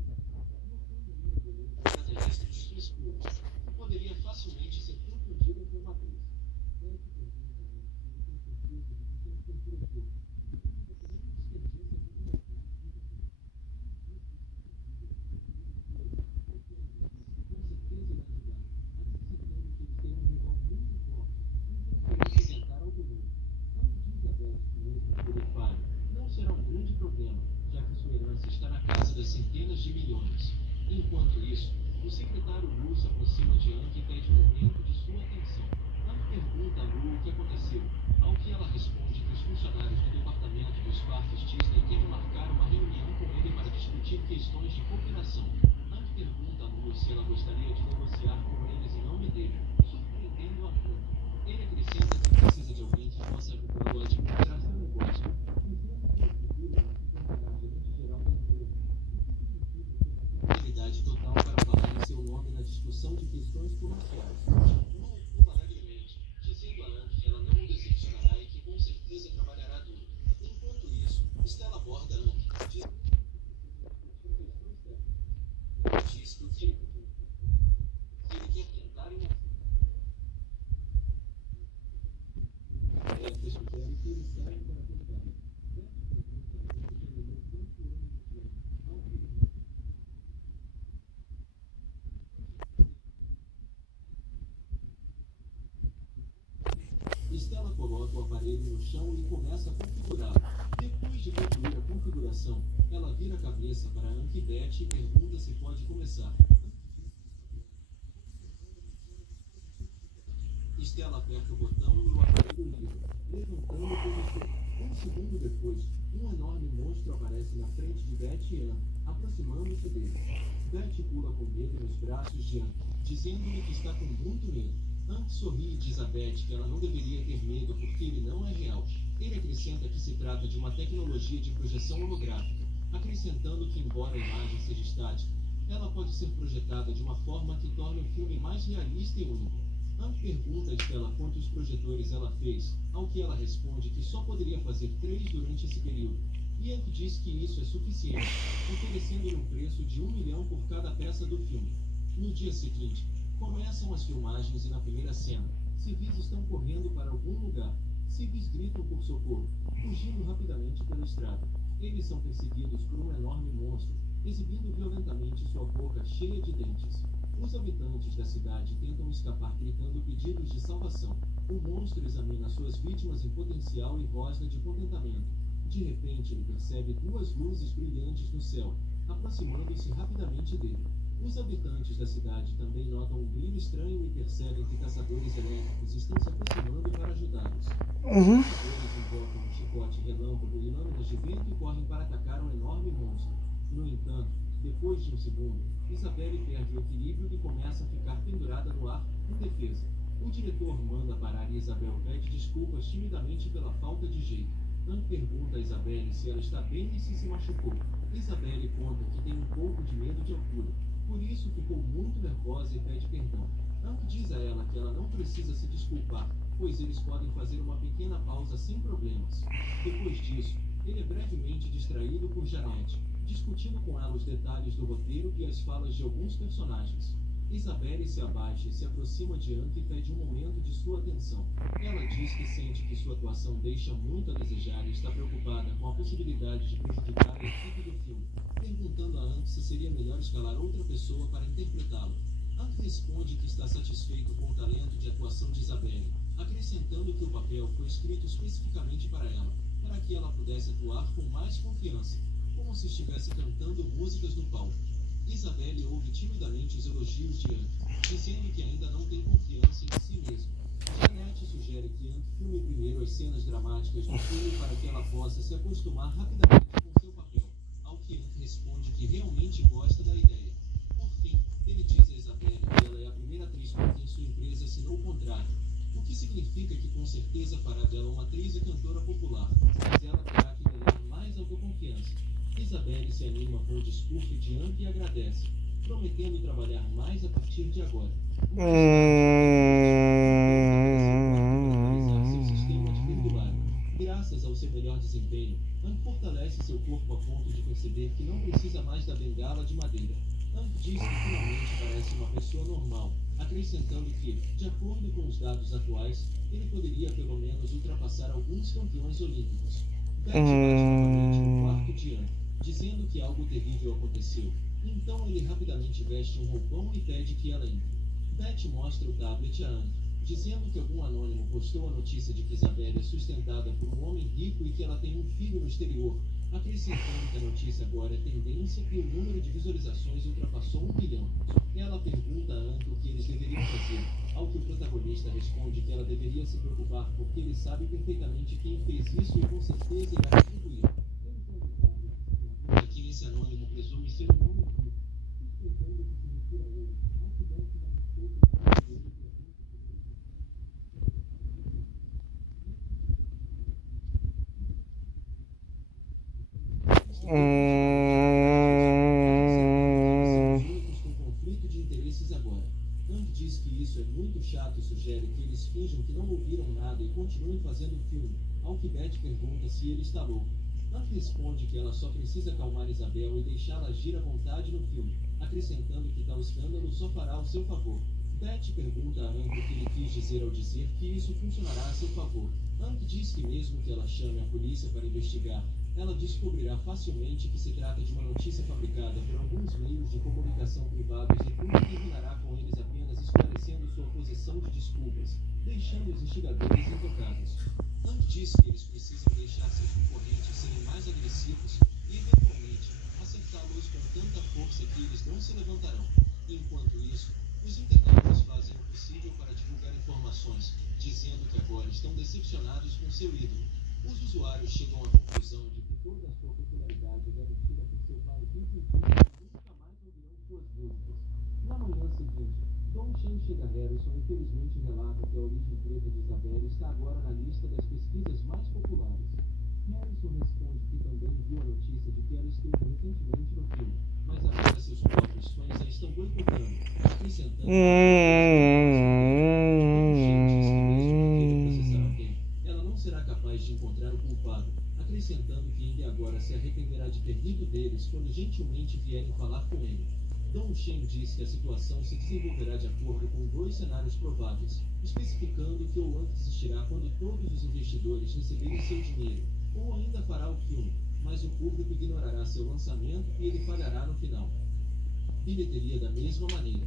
notando uma beleza extraterrestre de sua esposa, que poderia facilmente ser confundida com uma atriz. Hank pergunta a ele se ele tem certeza de que quem se enfrentou, nem desperdiça a oportunidade de viver. Com certeza irá ajudar, acrescentando que eles têm um rival muito forte, então querem inventar algo novo. Hank diz a Beth que mesmo que ele falhe, não será um grande problema, já que sua herança está na casa das centenas de milhões. Enquanto isso, o secretário Lu se aproxima de Hank e pede um momento de sua atenção. Hank pergunta a Lu o que aconteceu, ao que ela responde que os funcionários do departamento dos parques Disney querem marcar uma reunião com ele para discutir questões de cooperação. Hank pergunta a Lu se ela gostaria de negociar com eles em nome dele, surpreendendo a muito. Ele acrescenta que precisa de alguém que possa ajudá-lo a administrar seu negócio, dizendo que no futuro ela se tornará gerente geral da empresa, o que significa ter uma credibilidade total para falar em seu nome na discussão de questões comerciais. Lu pula alegremente, dizendo a Anne que ela não o decepcionará e que com certeza trabalhará duro. Enquanto isso, Stella aborda Anne, dizendo que precisa discutir questões técnicas. Ele diz que o que ele quer tentar em esta sugere que eles saiam para tentar. Beth pergunta a ele por que ele levou tanto ano de tempo ao perigo. Stella coloca o aparelho no chão e começa a configurá-lo. Depois de concluir a configuração, ela vira a cabeça para Hank e Beth e pergunta se pode começar. Stella aperta o botão e o aparelho liga, levantando o projetor. Um segundo depois, um enorme monstro aparece na frente de Beth e Anne, aproximando-se dele. Beth pula com medo nos braços de Anne, dizendo-lhe que está com muito medo. Hank sorri e diz a Beth que ela não deveria ter medo porque ele não é real. Ele acrescenta que se trata de uma tecnologia de projeção holográfica, acrescentando que, embora a imagem seja estática, ela pode ser projetada de uma forma que torne o filme mais realista e único. Hank pergunta a Stella quantos projetores ela fez, ao que ela responde que só poderia fazer 3 durante esse período. E Hank diz que isso é suficiente, oferecendo-lhe um preço de $1 milhão por cada peça do filme. No dia seguinte, começam as filmagens e na primeira cena, civis estão correndo para algum lugar. Civis gritam por socorro, fugindo rapidamente pela estrada. Eles são perseguidos por um enorme monstro, exibindo violentamente sua boca cheia de dentes. Os habitantes da cidade tentam escapar gritando pedidos de salvação. O monstro examina suas vítimas em potencial e rosna de contentamento. De repente, ele percebe 2 luzes brilhantes no céu, aproximando-se rapidamente dele. Os habitantes da cidade também notam um brilho estranho e percebem que caçadores elétricos estão se aproximando para ajudá-los. Os caçadores invocam um chicote relâmpago e lâminas de vento e correm para atacar um enorme monstro. No entanto, depois de um segundo, Isabelle perde o equilíbrio e começa a ficar pendurada no ar, indefesa. O diretor manda parar e Isabelle pede desculpas timidamente pela falta de jeito. Hank pergunta a Isabelle se ela está bem e se machucou. Isabelle conta que tem um pouco de medo de altura, por isso ficou muito nervosa e pede perdão. Hank diz a ela que ela não precisa se desculpar, pois eles podem fazer uma pequena pausa sem problemas. Depois disso, ele é brevemente distraído por Janet, discutindo com ela os detalhes do roteiro e as falas de alguns personagens. Isabelle se abaixa e se aproxima de Hank e pede um momento de sua atenção. Ela diz que sente que sua atuação deixa muito a desejar e está preocupada com a possibilidade de prejudicar a equipe do filme, perguntando a Hank se seria melhor escalar outra pessoa para interpretá-lo. Hank responde que está satisfeito com o talento de atuação de Isabelle, acrescentando que o papel foi escrito especificamente para ela, para que ela pudesse atuar com mais confiança, como se estivesse cantando músicas no palco. Isabelle ouve timidamente os elogios de Hank, dizendo que ainda não tem confiança em si mesmo. Jeanette sugere que Hank filme primeiro as cenas dramáticas do filme para que ela possa se acostumar rapidamente com seu papel, ao que Hank responde que realmente gosta da ideia. Por fim, ele diz a Isabelle que ela é a primeira atriz com quem sua empresa assinou o contrato, o que significa que com certeza fará dela uma atriz e cantora popular, mas ela terá que ganhar mais autoconfiança. Isabelle se anima com o discurso de Hank e agradece, prometendo trabalhar mais a partir de agora. Graças ao seu melhor desempenho, Hank fortalece seu corpo a ponto de perceber que não precisa mais da bengala de madeira. Hank diz que finalmente parece uma pessoa normal, acrescentando que, de acordo com os dados atuais, ele poderia pelo menos ultrapassar alguns campeões olímpicos. Beth bate novamente no quarto de Hank, dizendo que algo terrível aconteceu. Então ele rapidamente veste um roupão e pede que ela entre. Beth mostra o tablet a Hank, dizendo que algum anônimo postou a notícia de que Isabelle é sustentada por um homem rico e que ela tem um filho no exterior, acrescentando que a notícia agora é tendência e o número de visualizações ultrapassou 1 milhão. Ela pergunta a Hank o que eles deveriam fazer, ao que o protagonista responde que ela deveria se preocupar porque ele sabe perfeitamente quem fez isso e com certeza irá retribuir. Que esse anônimo presume ser um homem rico, suspeitando que se refira a ele, ao que Beth não estou com o nome dele e pergunta com conflito de interesses agora. Hank diz que isso é muito chato e sugere que eles finjam que não ouviram nada e continuem fazendo o filme, ao que Beth pergunta se ele está louco. Hank responde que ela só precisa acalmar Isabel e deixá-la agir à vontade no filme, acrescentando que tal escândalo só fará ao seu favor. Beth pergunta a Hank o que ele quis dizer ao dizer que isso funcionará a seu favor. Hank diz que mesmo que ela chame a polícia para investigar, ela descobrirá facilmente que se trata de uma notícia fabricada por alguns meios de comunicação privados e tudo terminará com eles apenas esclarecendo sua posição de desculpas, deixando os instigadores intocados. Hank diz que eles precisam deixar seus concorrentes serem mais agressivos e, eventualmente, acertá-los com tanta força que eles não se levantarão. Enquanto isso, os internautas fazem o possível para divulgar informações, dizendo que agora estão decepcionados com seu ídolo. Os usuários chegam à conclusão de que toda a sua popularidade é garantida por seu pai simplesmente e nunca mais ouvirão suas músicas. Na manhã seguinte, Don Chen chega a Harrison e felizmente relata que a origem preta de Isabelle está agora na lista das pesquisas mais populares. Harrison responde que também viu a notícia de que ela esteve recentemente no filme, mas agora seus próprios fãs a estão boicotando, acrescentando que ela não será capaz de encontrar o culpado, acrescentando que ainda agora se arrependerá de ter rido deles quando gentilmente vierem falar com ele. Don Chen diz que a situação se desenvolverá de acordo com 2 cenários prováveis, especificando que ou Hank desistirá quando todos os investidores receberem seu dinheiro, ou ainda fará o filme, mas o público ignorará seu lançamento e ele falhará no final. Bilheteria da mesma maneira.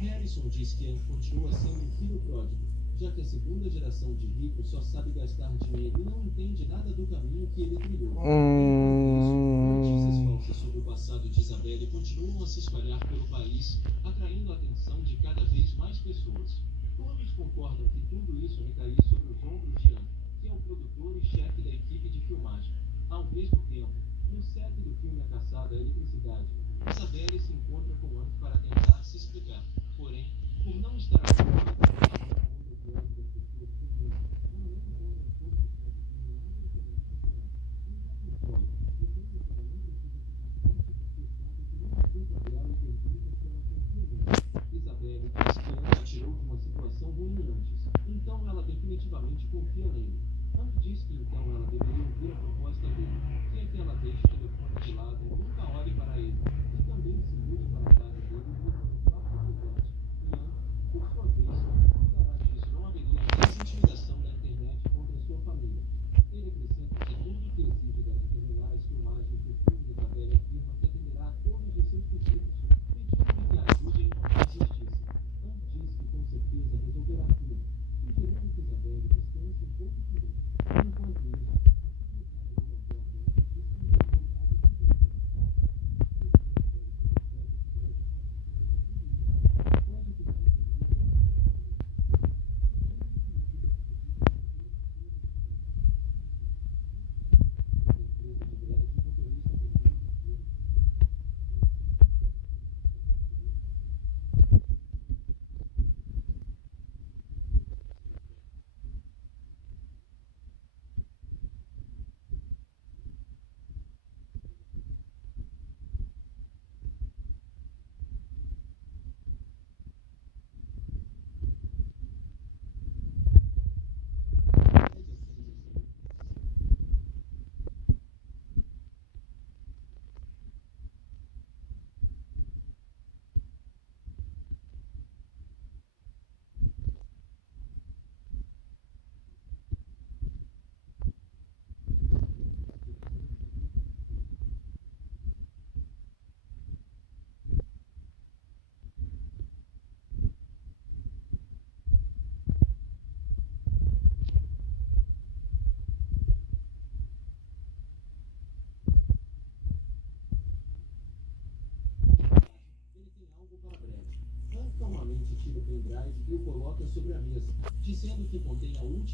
Harrison diz que Hank continua sendo um filho pródigo, já que a segunda geração de ricos só sabe gastar dinheiro e não entende nada do caminho que ele trilhou. Enquanto isso, notícias falsas sobre o passado de Isabelle continuam a se espalhar pelo país, atraindo a atenção de cada vez mais pessoas. Todos concordam que tudo isso recaía sobre os ombros de Hank, que é o produtor e chefe da equipe de filmagem. Ao mesmo tempo, no set do filme A Caçada à Eletricidade, Isabelle se encontra com Hank para tentar se explicar. Porém, por não estar acostumada com a onda de ódio das pessoas femininas, ela não encontra força para dizer nada e começa a chorar. Então, consola,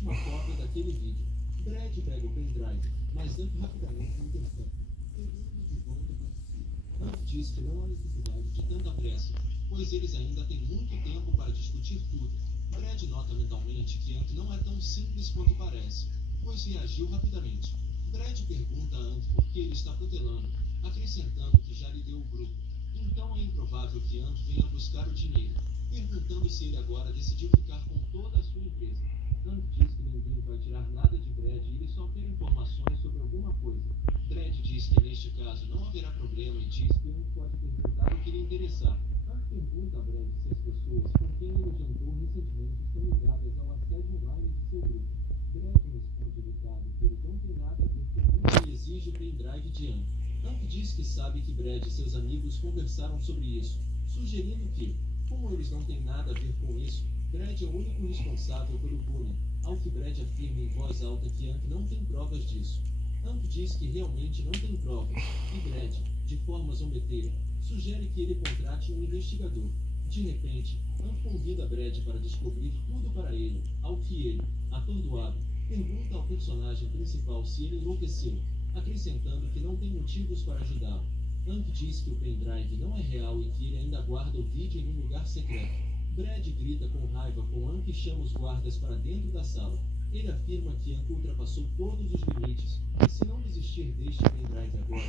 última cópia daquele vídeo. Brad pega o pendrive, mas Ank rapidamente o intercepta, pegando de volta para si. Ank diz que não há necessidade de tanta pressa, pois eles ainda têm muito tempo para discutir tudo. Brad nota mentalmente que Ank não é tão simples quanto parece, pois reagiu rapidamente. Brad pergunta a Ank por que ele está protelando, acrescentando que já lhe deu o grupo. Então é improvável que Ank venha buscar o dinheiro, perguntando se ele agora decidiu ficar com toda a sua empresa. Ank diz que ninguém vai tirar nada de Brad e ele só quer informações sobre alguma coisa. Brad diz que neste caso não haverá problema e diz que Ank pode perguntar o que lhe interessar. Ank pergunta a Brad se as pessoas com quem ele jantou recentemente estão ligadas ao assédio online de seu grupo. Brad responde irritado que eles não têm nada a ver com isso e exige o pendrive de Ank. Ank diz que sabe que Brad e seus amigos conversaram sobre isso, sugerindo que, como eles não têm nada a ver com isso, Brad é o único responsável pelo bullying, ao que Brad afirma em voz alta que Ank não tem provas disso. Ank diz que realmente não tem provas, e Brad, de forma zombeteira, sugere que ele contrate um investigador. De repente, Ank convida Brad para descobrir tudo para ele, ao que ele, atordoado, pergunta ao personagem principal se ele enlouqueceu, acrescentando que não tem motivos para ajudá-lo. Ank diz que o pendrive não é real e que ele ainda guarda o vídeo em um lugar secreto. Brad grita com raiva com Ank e chama os guardas para dentro da sala. Ele afirma que Ank ultrapassou todos os limites e, se não desistir deste pendrive agora,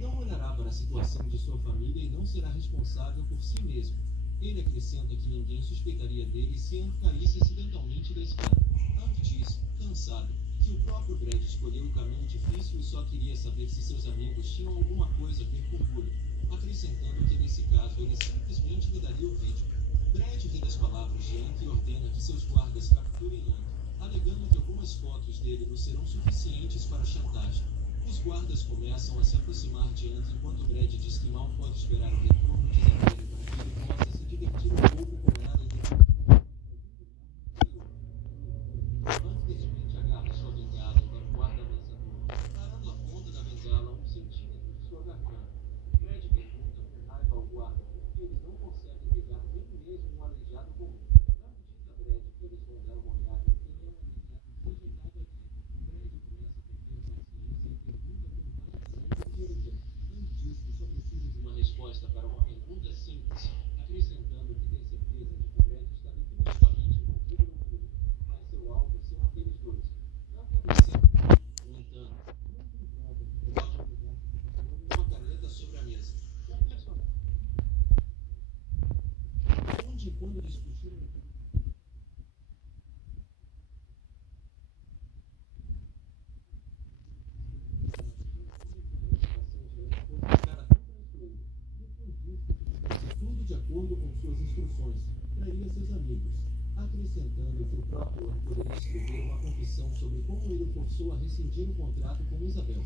não olhará para a situação de sua família e não será responsável por si mesmo. Ele acrescenta que ninguém suspeitaria dele se Ank caísse acidentalmente da escada. Ank diz, cansado, que o próprio Brad escolheu o caminho difícil e só queria saber se seus amigos tinham alguma coisa a ver com o bullying, acrescentando que nesse caso ele simplesmente lhe daria o vídeo. Brad ri das palavras de Ank e ordena que seus guardas capturem Ank, alegando que algumas fotos dele não serão suficientes para chantagem. Os guardas começam a se aproximar de Ank enquanto Brad diz que mal pode esperar o retorno de Isabelle para que ele possa se divertir um pouco com ela e depois... Ank de repente agarra sua bengala e dá um guarda ameaçador, parando a ponta da bengala a 1 centímetro de sua garganta. Brad pergunta com raiva ao guarda por que eles não conseguem pegar nem mesmo um aleijado comum. Ank diz a Brad que eles vão dar uma olhada em quem é um aleijado rejeitado aqui. Brad começa a perder paciência e pergunta com raiva o que ele quer. Ank diz que só precisa de uma resposta para uma pergunta simples, acrescentando que tem certeza de que Brad está definitivamente envolvido no bullying, mas seu alvo são aqueles dois. Ank acrescenta, no entanto, muito me prova que Brad é obrigado a fazer uma caneta sobre a mesa. O personagem onde e quando discutiram tudo de acordo com suas instruções, traria seus amigos, acrescentando que o próprio Ank poderia escrever uma confissão sobre como ele forçou a rescindir o contrato com Isabel.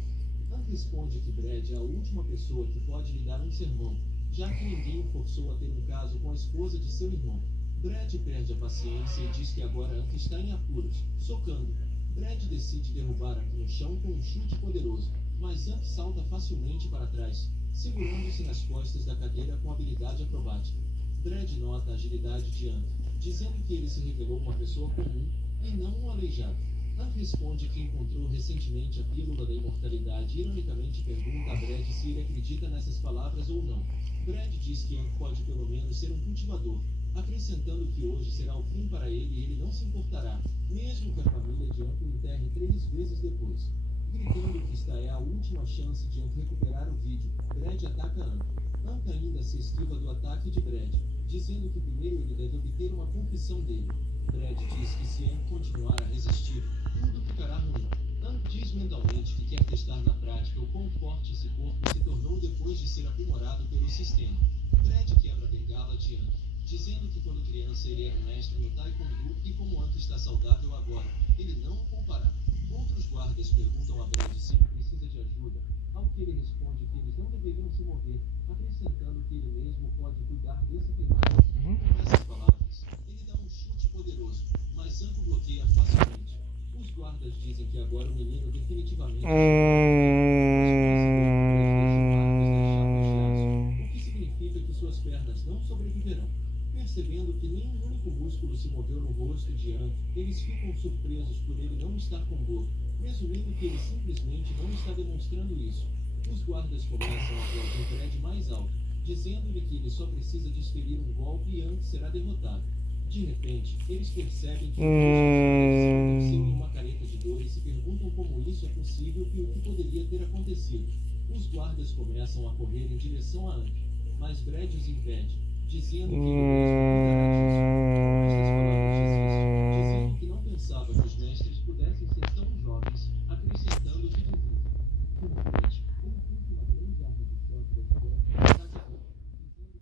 Ank responde que Brad é a última pessoa que pode lhe dar um sermão, já que ninguém o forçou a ter um caso com a esposa de seu irmão. Brad perde a paciência e diz que agora Ank está em apuros, socando. Brad decide derrubar Ank no chão com um chute poderoso, mas Ank salta facilmente para trás, segurando-se nas costas da cadeira com habilidade acrobática. Brad nota a agilidade de Ank, dizendo que ele se revelou uma pessoa comum e não um aleijado. Ank responde que encontrou recentemente a pílula da imortalidade e ironicamente pergunta a Brad se ele acredita nessas palavras ou não. Brad diz que Ank pode pelo menos ser um cultivador, acrescentando que hoje será o fim para ele e ele não se importará, mesmo que a família de Ank o enterre 3 vezes depois. Gritando que esta é a última chance de Ank recuperar o vídeo, Brad ataca Ank. Ank ainda se esquiva do ataque de Brad, dizendo que primeiro ele deve obter uma confissão dele. Brad diz que se Ank continuar a resistir, tudo ficará ruim. Ank diz mentalmente que quer testar na prática o quão forte esse corpo se tornou depois de ser aprimorado pelo sistema. Brad quebra a bengala de Ank, dizendo que quando criança ele era um mestre no taekwondo e como Ank está saudável agora, ele não o poupará. Outros guardas perguntam a Brad se ele precisa de ajuda, ao que ele responde que eles não deveriam se mover, acrescentando que ele mesmo pode cuidar desse pendrive. Com essas palavras, ele dá um chute poderoso, mas Ank o bloqueia facilmente. Os guardas dizem que agora o menino definitivamente o que significa que suas pernas não sobreviverão. Percebendo que nenhum único músculo se moveu no rosto de Ank, eles ficam surpresos por assumindo que ele simplesmente não está demonstrando isso. Os guardas começam a aplaudir Brad mais alto, dizendo-lhe que ele só precisa desferir um golpe e antes será derrotado. De repente, eles percebem que o rosto se contorceu em uma careta de dor e se perguntam como isso é possível e o que poderia ter acontecido. Os guardas começam a correr em direção a Amp, mas Brad os impede, dizendo que ele mesmo cuidará disso. Com estas palavras desiste, dizendo que não pensava que os mestres pudessem ser tão jovens, acrescentando que dizia. Finalmente, ele puxa uma grande arma de choque da escola e ataca a Amp, dizendo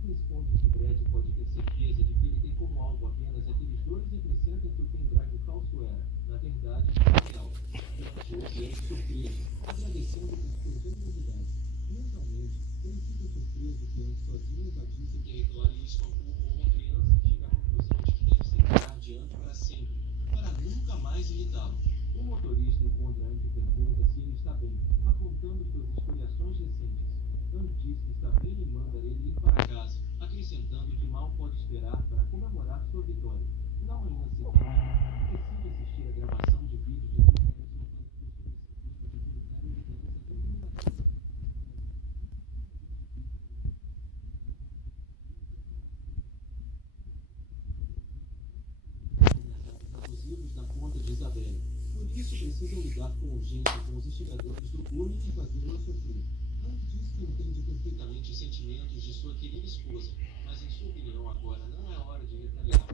que responde que Brad pode ter certeza de que ele tem como alvo apenas aqueles dois e acrescenta que o pendrive falso era, na verdade, real. Ele é surpreso, agradecendo por sua generosidade. Mentalmente, ele fica surpreso que antes sozinho invadisse o território e espancou como uma criança que chega à conclusão de que deve separar diante para sempre, para nunca mais irritá-lo. O motorista encontra Ant e pergunta se ele está bem, apontando suas escoriações recentes. Ant diz que está bem e manda ele ir para casa, acrescentando que mal pode esperar para comemorar sua vitória. Na manhã seguinte, decide assistir a gravação de vídeo de Tim Harrison falando sobre o serviço de utilitário e liderança abusivos na conta de Isabelle. Por isso, precisam lidar com urgência com os instigadores do bullying e fazê-la sofrer. Ant diz que entende perfeitamente os sentimentos de sua querida esposa, mas em sua opinião agora não é hora de retaliar.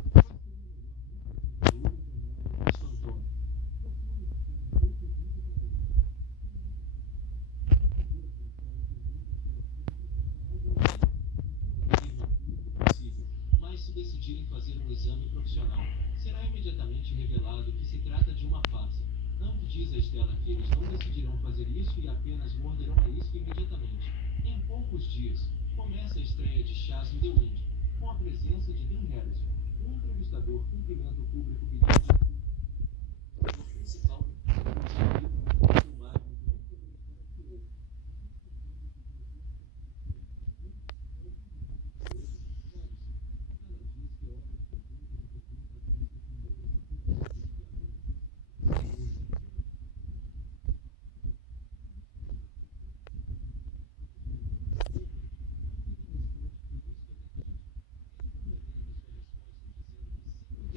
Mas se decidirem fazer um exame profissional, será imediatamente revelado que se trata de uma farsa. Ant diz a Stella que eles não decidirão fazer isso e apenas morderão a isca imediatamente. Em poucos dias, começa a estreia de Chas in the Wind, com a presença de Dean Harrison. Um entrevistador cumprimenta o público pedindo desculpas. O principal, o filmar muito bem sobre a história que ele. Ela diz que horas de perguntas e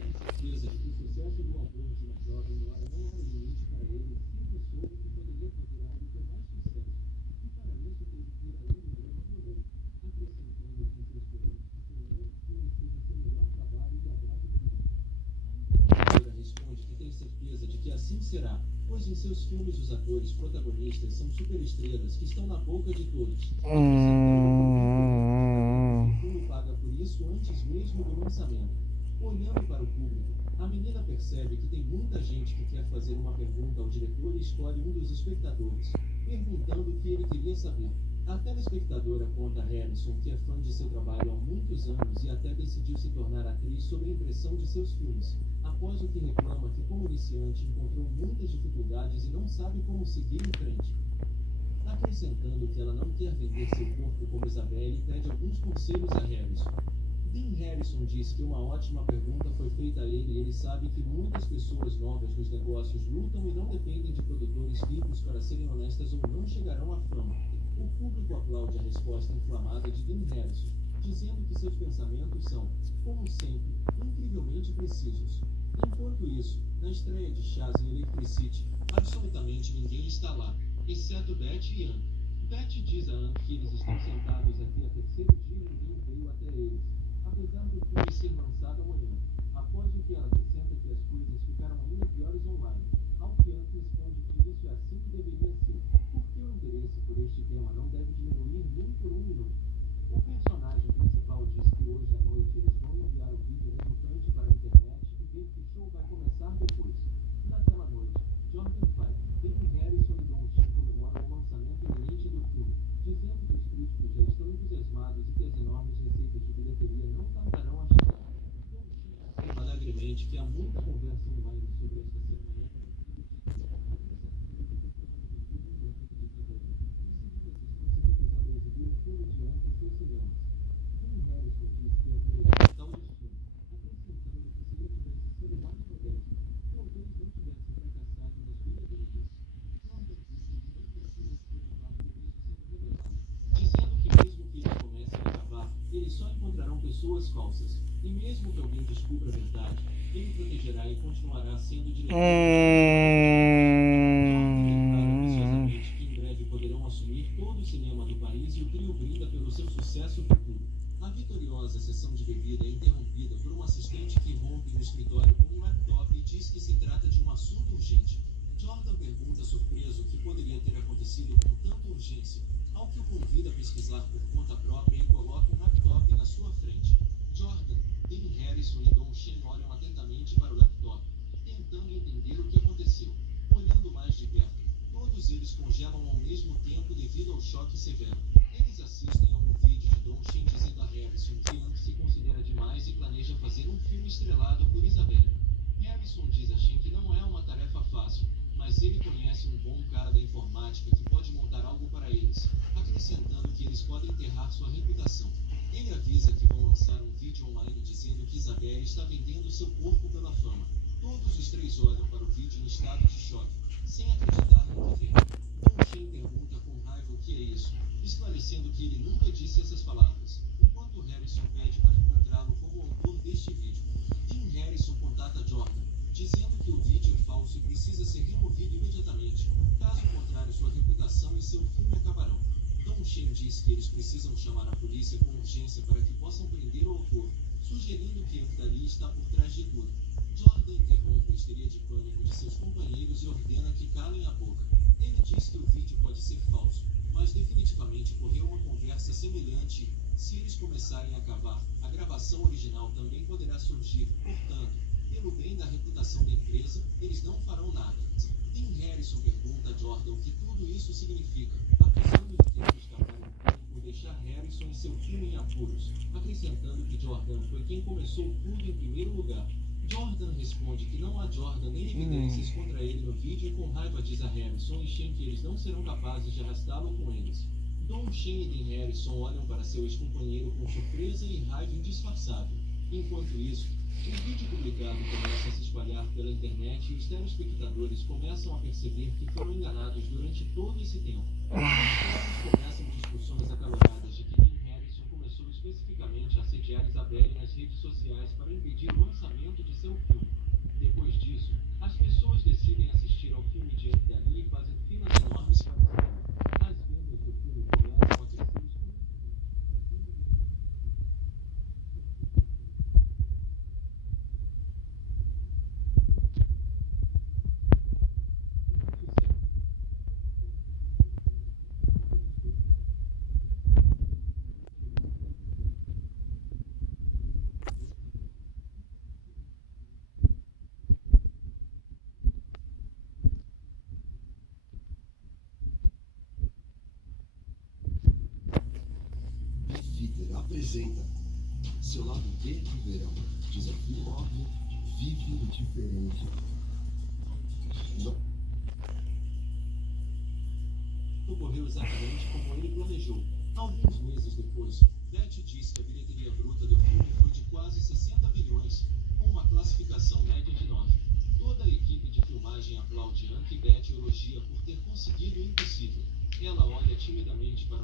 certeza de que o sucesso do amor de uma jovem Nora não era limite para ele, sempre soube que poderia fazer algo com mais sucesso. E para isso teve que ir além do drama amoroso, acrescentando que seus colegas esperam que ele seja seu melhor trabalho e agrade público. A editora responde que tem certeza de que assim será, pois em seus filmes os atores protagonistas são superestrelas que estão na boca de todos, acrescentando que o filme paga por isso antes mesmo do lançamento. Olhando para o público, a menina percebe que tem muita gente que quer fazer uma pergunta ao diretor e escolhe um dos espectadores, perguntando o que ele queria saber. A telespectadora conta a Harrison que é fã de seu trabalho há muitos anos e até decidiu se tornar atriz sob a impressão de seus filmes, após o que reclama que como iniciante encontrou muitas dificuldades e não sabe como seguir em frente. Acrescentando que ela não quer vender seu corpo como Isabelle e pede alguns conselhos a Harrison. Dean Harrison diz que uma ótima pergunta foi feita a ele e ele sabe que muitas pessoas novas nos negócios lutam e não dependem de produtores ricos para serem honestas ou não chegarão à fama. O público aplaude a resposta inflamada de Dean Harrison, dizendo que seus pensamentos são, como sempre, incrivelmente precisos. Enquanto isso, na estreia de Chaz em Electricity, absolutamente ninguém está lá, exceto Beth e Ann. Beth diz a Ann que eles estão sentados aqui há terceiro dia e ninguém veio até eles, apesar do filme ser lançado amanhã. Após o que ela acrescenta que as coisas ficaram ainda piores online, ao que Ann responde que isso é assim que deveria ser, porque o interesse por este tema não deve diminuir nem por um minuto. O personagem principal diz que hoje à noite eles vão enviar o vídeo resultante para a internet e ver que o show vai começar depois. Naquela noite, Jordan Five, Dean Harrison e Don Chen comemoram o lançamento iminente do filme, dizendo que os críticos já estão entusiasmados e que as enormes receitas de bilheteria não tardarão a chegar. Don Chen afirma alegremente que há muita conversa online sobre esta semana. Eles só encontrarão pessoas falsas. E mesmo que alguém descubra a verdade, ele protegerá e continuará sendo diretor. Que em breve poderão assumir todo o cinema do país e o trio brinda pelo seu sucesso futuro. A vitoriosa sessão de bebida é interrompida por um assistente que rompe no escritório com um laptop e diz que se trata de um assunto urgente. Jordan pergunta surpreso o que poderia ter acontecido com tanta urgência, ao que o convida a pesquisar por conta própria e coloca um laptop na sua frente. Jordan, Dean Harrison e Don Chen olham atentamente para o laptop, tentando entender o que aconteceu. Olhando mais de perto, todos eles congelam ao mesmo tempo devido ao choque severo. Eles assistem a um vídeo de Don Chen dizendo a Harrison que Ann se considera demais e planeja fazer um filme estrelado por Isabelle. Harrison diz a Chen que não é uma tarefa fácil, mas ele conhece um bom cara da informática que pode montar algo para eles, acrescentando que eles podem enterrar sua reputação. Ele avisa que vão lançar um vídeo online dizendo que Isabelle está vendendo seu corpo pela fama. Todos os três olham para o vídeo em estado de choque, sem acreditar no que vê. Don Chen pergunta com raiva o que é isso, esclarecendo que ele nunca disse essas palavras, enquanto Harrison pede para encontrá-lo como autor deste vídeo. Dean Harrison contata Jordan, dizendo que o vídeo é falso e precisa ser removido imediatamente. Caso contrário, sua reputação e seu filme acabarão. Don Chen diz que eles precisam chamar a polícia com urgência para que possam prender o autor, sugerindo que Amdali está por trás de tudo. Jordan interrompe a histeria de pânico de seus companheiros e ordena que calem a boca. Ele diz que o vídeo pode ser falso, mas definitivamente ocorreu uma conversa semelhante. Se eles começarem a cavar, a gravação original também poderá surgir. Portanto, pelo bem da reputação da empresa, eles não farão nada. Dean Harrison pergunta a Jordan o que tudo isso significa, acusando de querer escapar do tempo por deixar Harrison e seu filme em apuros, acrescentando que Jordan foi quem começou tudo em primeiro lugar. Jordan responde que não há Jordan nem evidências contra ele no vídeo e com raiva diz a Harrison e Chen que eles não serão capazes de arrastá-lo com eles. Don Chen e Dean Harrison olham para seu ex-companheiro com surpresa e raiva indisfarçável. Enquanto isso, o vídeo publicado começa a se espalhar pela internet e os telespectadores começam a perceber que foram enganados durante todo esse tempo. Os começam discussões acaloradas de que Dean Harrison começou especificamente a assediar Isabelle nas redes sociais para impedir o lançamento de seu filme. Depois disso, as pessoas decidem assistir ao filme diante dali e fazem filas enormes para o cinema. As vendas do filme começam a crescer exponencialmente. Bifitter apresenta seu lado B de verão. Desafio óbvio, vive diferente. Não. Ocorreu exatamente como ele planejou. Alguns meses depois, Beth diz que a bilheteria bruta do filme foi de quase 60 bilhões, com uma classificação média de 9. Toda a equipe de filmagem aplaude Anke e Beth elogia por ter conseguido o impossível. Ela olha timidamente para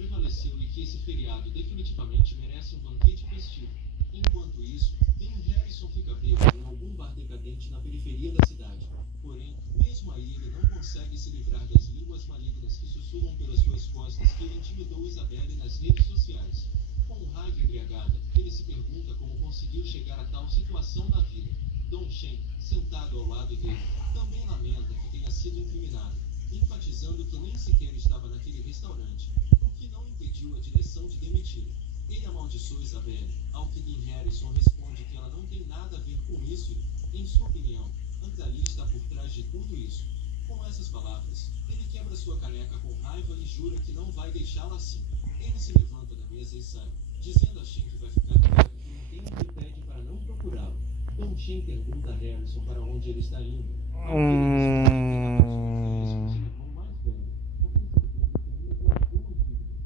prevaleceu e que esse feriado definitivamente merece um banquete festivo. Enquanto isso, Ben Harrison fica bêbado em algum bar decadente na periferia da cidade. Porém, mesmo aí ele não consegue se livrar das línguas malignas que sussurram pelas suas costas que ele intimidou Isabelle nas redes sociais. Com raiva embriagada, ele se pergunta como conseguiu chegar a tal situação na vida. Don Shen, sentado ao lado dele, também lamenta que tenha sido incriminado, enfatizando que nem sequer estava naquele restaurante, o que não impediu a direção de demiti-lo. Ele amaldiçoa Isabelle, ao que Dean Harrison responde que ela não tem nada a ver com isso e, em sua opinião, Angali está por trás de tudo isso. Com essas palavras, ele quebra sua caneca com raiva e jura que não vai deixá-la assim. Ele se levanta da mesa e sai, dizendo a Shen que vai ficar quieto por um tempo e pede para não procurá-lo. Don Shen pergunta a Harrison para onde ele está indo, ao que ele responde que é para sua férias com seu irmão mais velho, acrescentando que ainda tem algumas dívidas.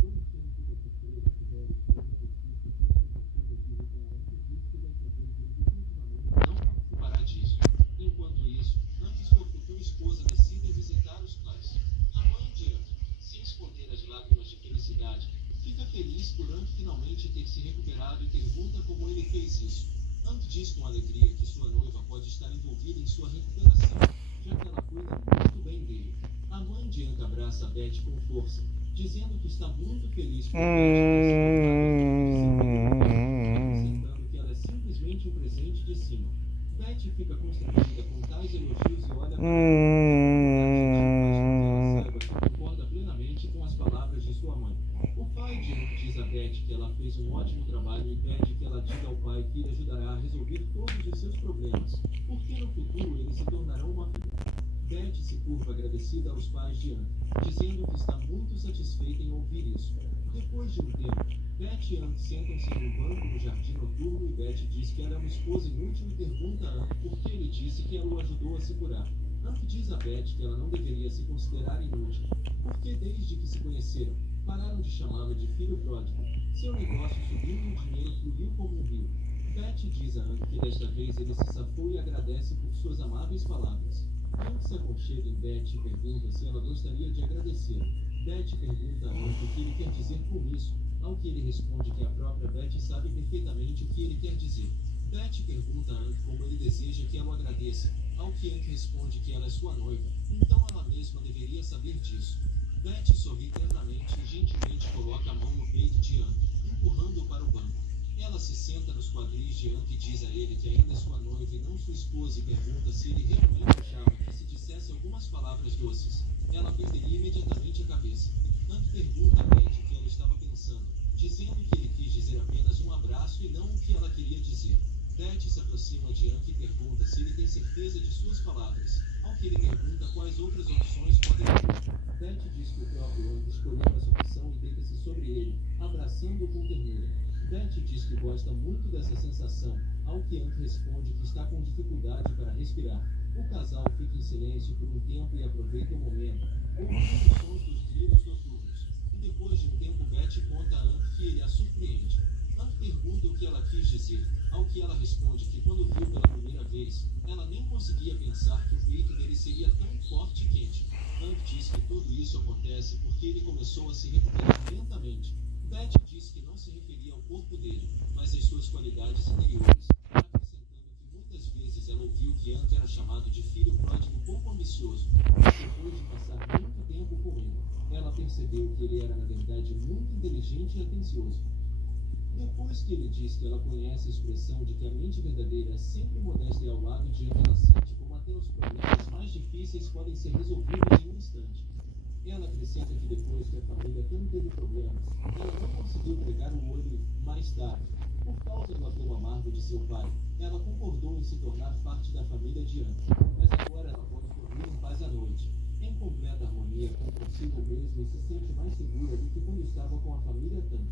Don Shen fica surpreso que Harrison não persiste em sua tentativa de reparar e diz que dessa vez ele definitivamente não participará disso. Enquanto isso, Anne e sua futura esposa decidem visitar os pais. A mãe de Anne, sem esconder as lágrimas de felicidade, fica feliz por Anne finalmente ter se recuperado e pergunta como ele fez isso. Anne diz com alegria que sua noiva pode estar envolvida em sua recuperação, já que ela cuida muito bem dele. A mãe de Anne abraça Beth com força, dizendo que está muito feliz por Beth ter se tornado acrescentando que ela é simplesmente um presente de cima. Beth fica constrangida com tais elogios e olha para ela saiba que concorda plenamente com as palavras de sua mãe. O pai de Anne diz a Beth que ela fez um ótimo trabalho e pede que ela diga ao pai que ele ajudará a resolver todos os seus problemas, porque no futuro eles se tornarão uma família. Beth se curva agradecida aos pais de Anne, dizendo que está muito satisfeita em ouvir isso. Depois de um tempo, Beth e Anne sentam-se em um banco no jardim noturno e Beth diz que ela é uma esposa inútil e pergunta a Anne por que ele disse que ela o ajudou a se curar. Anne diz a Beth que ela não deveria se considerar inútil, porque desde que se conheceram, pararam de chamá-lo de filho pródigo. Seu negócio subiu e o dinheiro fluiu como um rio. Beth diz a Anne que desta vez ele se safou e agradece por suas amáveis palavras. Anne se aconchega em Beth e pergunta se ela gostaria de agradecer. Beth pergunta a Anne o que ele quer dizer com isso, ao que ele responde que a própria Beth sabe perfeitamente o que ele quer dizer. Beth pergunta a Anne como ele deseja que ela o agradeça, ao que Anne responde que ela é sua noiva, então ela mesma deveria saber disso. Beth sorri ternamente e gentilmente coloca a mão no peito de Anne, empurrando-o para o banco. Ela se senta nos quadris de Anne e diz a ele que ainda é sua noiva e não sua esposa e pergunta se ele realmente achava que se dissesse algumas palavras doces, ela perderia imediatamente a cabeça. Anne pergunta a Beth o que ela estava pensando, dizendo que ele quis dizer apenas um abraço e não o que ela queria dizer. Beth se aproxima de Anne e pergunta se ele tem certeza de suas palavras, ao que ele pergunta quais outras opções podem ter. Beth diz que o próprio Anne escolheu essa opção e deita-se sobre ele, abraçando-o com ternura. Beth diz que gosta muito dessa sensação, ao que Anne responde que está com dificuldade para respirar. O casal fica em silêncio por um tempo e aproveita o momento, ouvindo os sons dos grilos noturnos. E depois de um tempo, Beth conta a Anne que ele a surpreende. Anne pergunta o que ela quis dizer, ao que ela responde que quando viu pela primeira vez, ela nem conseguia pensar que o peito dele seria tão forte e quente. Anne diz que tudo isso acontece porque ele começou a se recuperar lentamente. Beth diz que não se referia ao corpo dele, mas às suas qualidades interiores, acrescentando que muitas vezes ela ouviu que Anne era chamado de filho pródigo pouco ambicioso. Depois de passar muito tempo com ele, ela percebeu que ele era na verdade muito inteligente e atencioso. Depois que ele diz que ela conhece a expressão de que a mente verdadeira é sempre modesta e ao lado de Anne, ela sente como até os problemas mais difíceis podem ser resolvidos em um instante. Ela acrescenta que depois que a família tanto teve problemas, ela não conseguiu pregar o olho mais tarde. Por causa do apelo amargo de seu pai, ela concordou em se tornar parte da família de Anne, mas agora ela pode dormir em paz à noite, em completa harmonia com consigo mesma e se sente mais segura do que quando estava com a família Tan.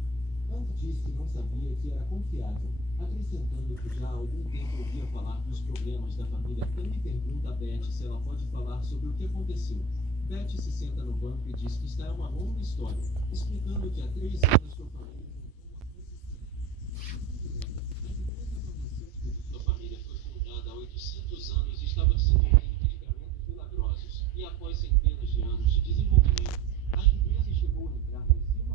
Anne diz que não sabia que era confiável, acrescentando que já há algum tempo ouvia falar dos problemas da família Tan e pergunta a Beth se ela pode falar sobre o que aconteceu. Beth se senta no banco e diz que está uma longa história, explicando que há 3 anos sua família sua família foi fundada há 800 anos e estava desenvolvendo medicamentos milagrosos. E após centenas de anos de desenvolvimento, a empresa chegou a entrar no ensino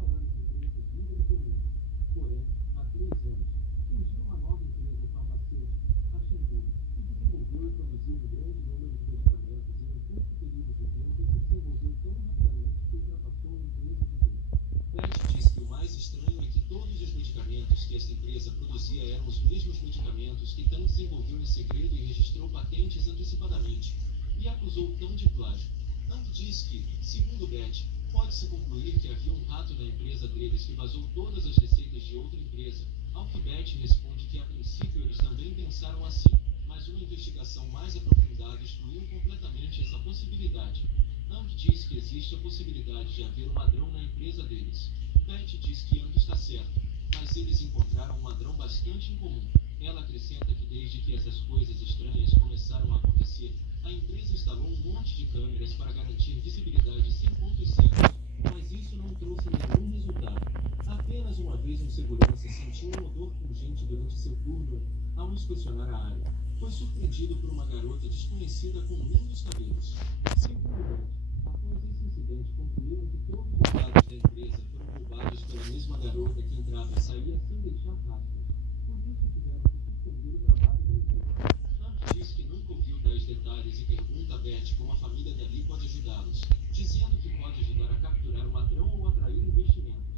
experimentos que Tan desenvolveu em segredo e registrou patentes antecipadamente, e acusou Tan de plágio. Hank diz que, segundo Beth, pode-se concluir que havia um rato na empresa deles que vazou todas as receitas de outra empresa, ao que Beth responde que a princípio eles também pensaram assim, mas uma investigação mais aprofundada excluiu completamente essa possibilidade. Hank diz que existe a possibilidade de haver um ladrão na empresa deles. Beth diz que Hank está certo, mas eles encontraram um ladrão bastante incomum. Ela acrescenta que desde que essas coisas estranhas começaram a acontecer, a empresa instalou um monte de câmeras para garantir visibilidade sem pontos cegos, mas isso não trouxe nenhum resultado. Apenas uma vez um segurança sentiu um odor pungente durante seu turno ao inspecionar a área. Foi surpreendido por uma garota desconhecida com lindos cabelos. Segundo Beth, após esse incidente concluíram que todos os dados da empresa foram roubados pela mesma garota que entrava e saía sem deixar rastros. Por isso tiveram que suspender o trabalho da empresa. Hank diz que nunca ouviu tais detalhes e pergunta a Beth como a família dali pode ajudá-los, dizendo que pode ajudar a capturar um ladrão ou atrair investimentos.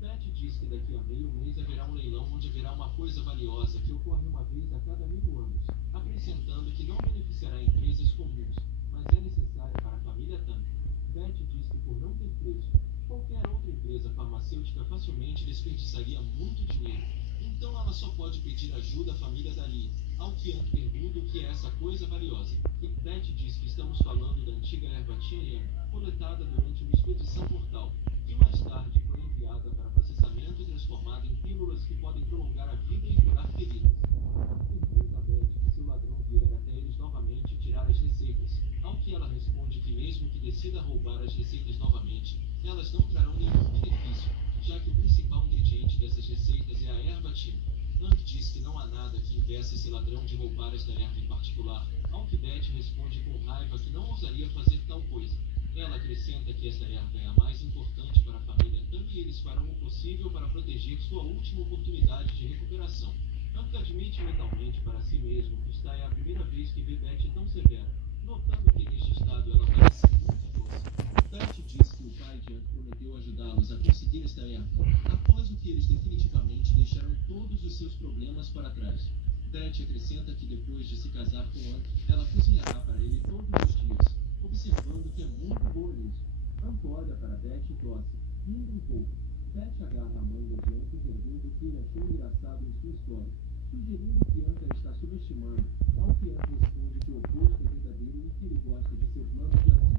Beth diz que daqui a meio mês haverá um leilão onde haverá uma coisa valiosa que ocorre uma vez a cada 1000 anos, acrescentando que não beneficiará empresas comuns, mas é necessária para a família Tan. Beth diz que por não ter preço, qualquer outra empresa farmacêutica facilmente desperdiçaria muito dinheiro, então ela só pode pedir ajuda à família dali, ao que Hank pergunta o que é essa coisa valiosa. E Beth diz que estamos falando da antiga erva Tianyan, coletada durante uma expedição mortal, que mais tarde foi enviada para processamento e transformada em pílulas que podem prolongar a vida e curar feridas. Pergunta a Beth se o ladrão vier até eles novamente tirar as receitas, ao que ela responde que mesmo que decida roubar as receitas novamente, elas não trarão nenhum benefício, já que o principal ingrediente dessas receitas é a erva Tian. Hank diz que não há nada que impeça esse ladrão de roubar esta erva em particular, ao que Beth responde com raiva que não ousaria fazer tal coisa. Ela acrescenta que esta erva é a mais importante para a família Tan e eles farão o possível para proteger sua última oportunidade de recuperação. Hank admite mentalmente para si mesmo que esta é a primeira vez que vê Beth tão severa, notando que neste estado ela parece muito doce. Beth diz que o pai de Hank prometeu ajudá-los a conseguir esta erva, após o que eles definitivamente deixaram todos os seus problemas para trás. Beth acrescenta que depois de se casar com Hank, ela cozinhará para ele todos os dias, observando que é muito boa nisso. Hank olha para Beth e tosse, rindo um pouco. Beth agarra a manga de Hank e pergunta o que ele achou engraçado em sua história, sugerindo que Hank a está subestimando, ao que Hank responde que o oposto é verdadeiro e que ele gosta de seu plano de ação.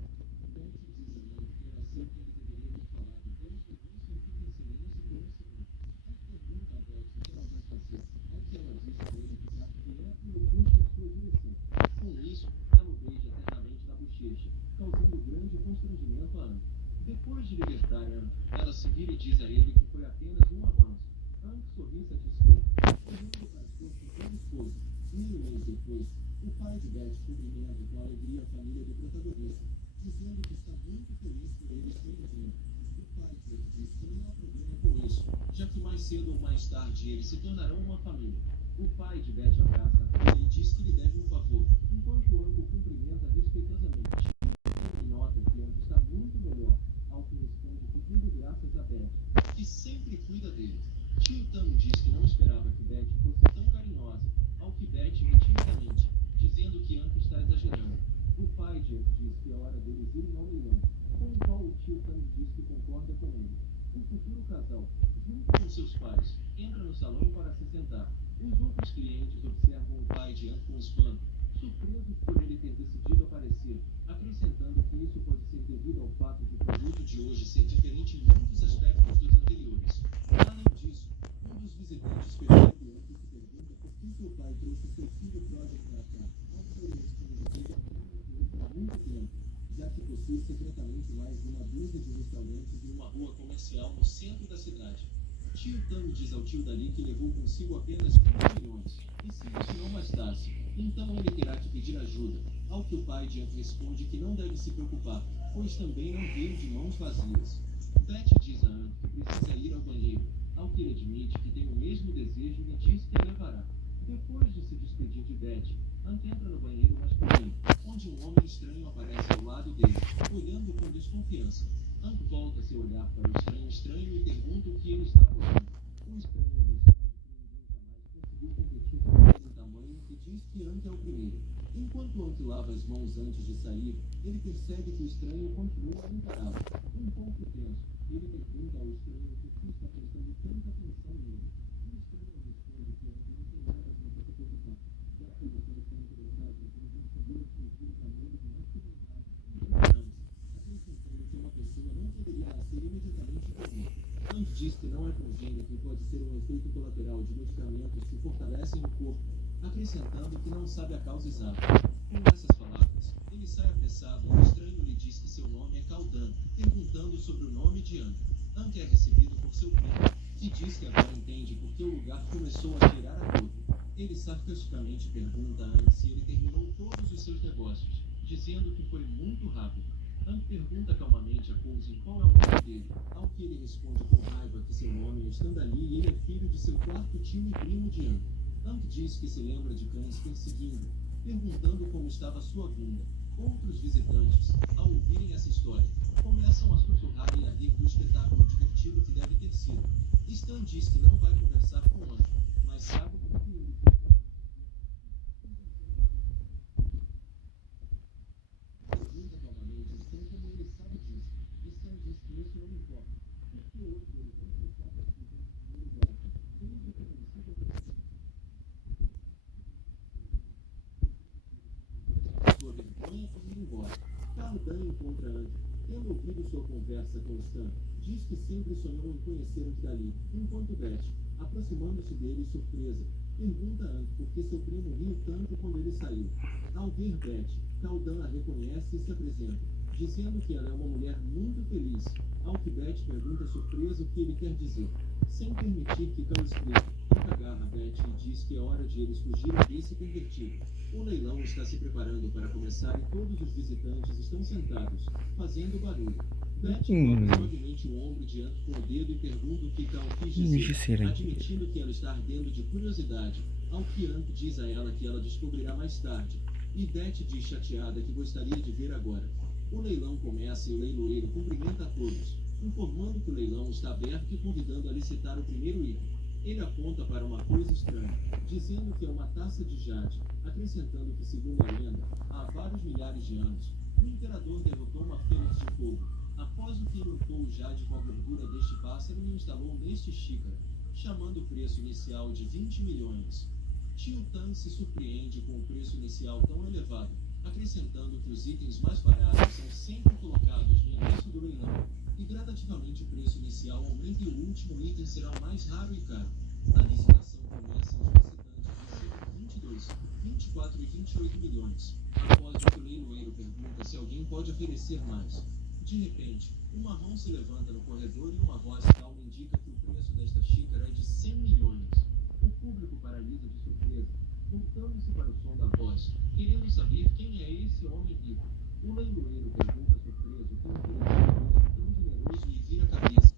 Beth diz a Hank que ela sempre deveria ter falado desde o início e fica em silêncio por um segundo. Hank pergunta a Beth o que ela vai fazer, ao que ela diz para ele ficar quieto e o puxa em sua direção. Com isso, ela o beija eternamente na bochecha, causando grande constrangimento a Hank. Depois de libertar Hank, ela se vira e diz a ele que foi apenas um avanço. Hank sorri satisfeito, olhando para sua futura esposa. Meio mês depois, o pai de Beth cumprimenta com alegria a família do protagonista, dizendo que está muito feliz por eles terem vindo. O pai de Beth diz que não há problema com isso, já que mais cedo ou mais tarde eles se tornarão uma família. O pai de Beth abraça a filha e diz que lhe deve um favor, enquanto Hank o cumprimenta respeitosamente. Ele nota que Hank está muito melhor, ao que responde que tudo graças a Beth, que sempre cuida dele. Tio Tam diz que não esperava que Beth fosse tão carinhosa, ao que Beth ri timidamente, dizendo que Hank está exagerando. O pai de Hank diz que é hora deles irem ao leilão, com o qual o tio Tam diz que concorda com ele. O futuro casal, junto com seus pais, entra no salão para se sentar. Os outros clientes observam o pai de Hank com espanto, surpresos por ele ter decidido aparecer, acrescentando que isso pode ser devido ao fato de o produto de hoje ser diferente em muitos aspectos dos anteriores. Além disso, um dos visitantes percebe Hank e se pergunta por que o pai trouxe seu filho pródigo para cá, ao que ele responde que ele há muito tempo, já que possui secretamente mais de uma dúzia de restaurantes em uma rua comercial no centro da cidade. Tio Tam diz ao tio Dali que levou consigo apenas 20 milhões, e se isso não bastasse, então ele terá que pedir ajuda, ao que o pai de Hank responde que não deve se preocupar, pois também não veio de mãos vazias. Beth diz a Hank que precisa ir ao banheiro, ao que ele admite que tem o mesmo desejo e diz que a levará. Depois de se despedir de Beth, Hank entra no banheiro masculino, onde um homem estranho aparece ao lado dele, olhando com desconfiança. Hank volta seu olhar para o estranho e pergunta o que ele está fazendo. O estranho responde que ninguém jamais conseguiu competir com ele em Enquanto Anki lava as mãos antes de sair, ele percebe que o estranho continua a encará-lo. Um pouco tenso, ele pergunta ao estranho por que está prestando tanta atenção nele. O estranho responde que Anki não tem nada para se preocupar, já que você está interessado em saber o sentido da mão de mais que vontade. Acrescentando que uma pessoa não poderia nascer imediatamente feliz. Anki diz que não é congênito e pode ser um efeito colateral de medicamentos que fortalecem o corpo, acrescentando que não sabe a causa exata. Com essas palavras, ele sai apressado e o estranho lhe diz que seu nome é Caldan, perguntando sobre o nome de Anki. Anki é recebido por seu primo, que diz que agora entende por que o lugar começou a cheirar a podre. Ele sarcasticamente pergunta a Anki se ele terminou todos os seus negócios, dizendo que foi muito rápido. Anki pergunta calmamente a Coulson qual é o nome dele, ao que ele responde com raiva que seu nome é Standali e ele é filho de seu quarto tio e primo de Anki. Anki diz que se lembra de cães perseguindo, perguntando como estava sua bunda. Outros visitantes, ao ouvirem essa história, começam a sussurrar e a rir do espetáculo divertido que deve ter sido. Stan diz que não vai conversar com Anki, mas sabe o que ele pergunta novamente Stan como ele sabe disso. Stan diz que isso não importa, porque hoje ele não se sabe se ele gosta. Ele é reconhecido sua vergonha e ir embora. Caldan encontra Anki. Tendo ouvido sua conversa com Stan, diz que sempre sonhou em conhecer Anki dali, enquanto Beth, aproximando-se dele surpresa, pergunta a Anki por que seu primo riu tanto quando ele saiu. Ao ver Beth, Caldan a reconhece e se apresenta, dizendo que ela é uma mulher muito feliz, ao que Beth pergunta surpresa o que ele quer dizer. Sem permitir que Cal explique, Anki agarra Beth e diz que é hora de eles fugirem desse pervertido. O leilão está se preparando para começar e todos os visitantes estão sentados, fazendo barulho. Beth toca suavemente o ombro de Anki com o dedo e pergunta o que Cal quis dizer, admitindo que ela está ardendo de curiosidade, ao que Anki diz a ela que ela descobrirá mais tarde. E Beth diz chateada que gostaria de ver agora. O leilão começa e o leiloeiro cumprimenta a todos, informando que o leilão está aberto e convidando a licitar o primeiro item. Ele aponta para uma coisa estranha, dizendo que é uma taça de jade, acrescentando que, segundo a lenda, há vários milhares de anos, o imperador derrotou uma fênix de fogo, após o que untou o jade com a gordura deste pássaro e o instalou neste xícara, chamando o preço inicial de 20 milhões. Tio Tan se surpreende com o preço inicial tão elevado, acrescentando que os itens mais baratos são sempre colocados no início do leilão, e gradativamente o preço inicial aumenta e o último item será o mais raro e caro. A licitação começa e os visitantes dizem 22, 24 e 28 milhões, após o que o leiloeiro pergunta se alguém pode oferecer mais. De repente, uma mão se levanta no corredor e uma voz calma indica que o preço desta xícara é de 100 milhões. O público paralisa de surpresa, voltando-se para o som da voz, querendo saber quem é esse homem rico. O leiloeiro pergunta surpreso quem ofereceu um preço tão generoso e vira a cabeça.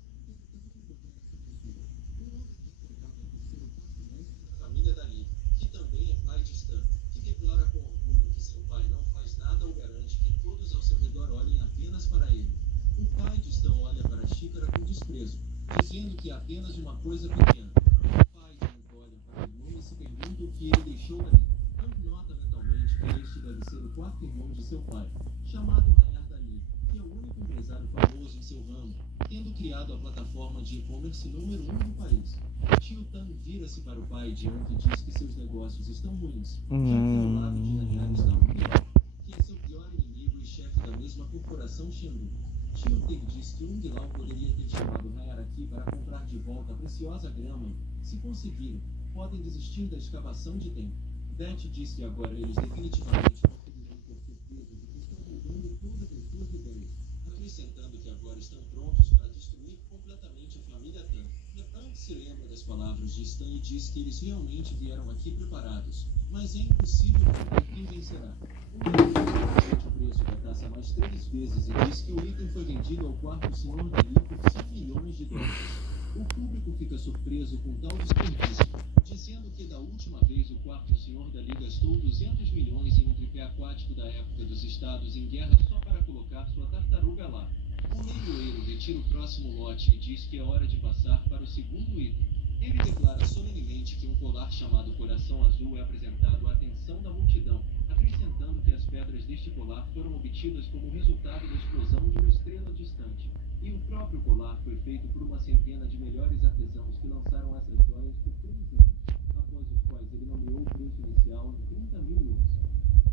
A família dali, que também é pai de Stan, que declara com orgulho que seu pai não faz nada ou garante que todos ao seu redor olhem apenas para ele. O pai de Stan olha para a xícara com desprezo, dizendo que é apenas uma coisa pequena. O pai de Anki olha para o irmão e se pergunta o que ele deixou ali. Anki nota mentalmente que este deve ser o quarto irmão de seu pai, chamado Rayar Dali, que é o único empresário famoso em seu ramo, tendo criado a plataforma de e-commerce número 1 do país. Tio Tan vira-se para o pai de Anki e diz que seus negócios estão ruins, já que ao lado de Rayar está um Guilal, que é seu pior inimigo e chefe da mesma corporação Shendu. Tio Tan diz que um Guilal poderia ter chamado Rayar aqui para comprar de volta a preciosa grama e, se conseguirem, podem desistir da escavação de tempo. Beth diz que agora eles definitivamente conseguirão ter certeza de que estão mudando todas as suas ideias, acrescentando que agora estão prontos para destruir completamente a família Tan. Anki se lembra das palavras de Stan e diz que eles realmente vieram aqui preparados, mas é impossível prever quem vencerá. O repete o preço da taça mais 3 vezes e diz que o item foi vendido ao quarto senhor Dali por 100 milhões de dólares. O público fica surpreso com tal desperdício, dizendo que da última vez o quarto senhor Dali gastou 200 milhões em um tripé aquático da época dos estados em guerra só para colocar sua tartaruga lá. O leiloeiro retira o próximo lote e diz que é hora de passar para o segundo item. Ele declara solenemente que um colar chamado Coração Azul é apresentado à atenção da multidão, acrescentando foram obtidas como resultado da explosão de uma estrela distante. E o próprio colar foi feito por uma centena de melhores artesãos que lançaram essas joias por 3 anos, após os quais ele nomeou o preço inicial em 30 mil yuans.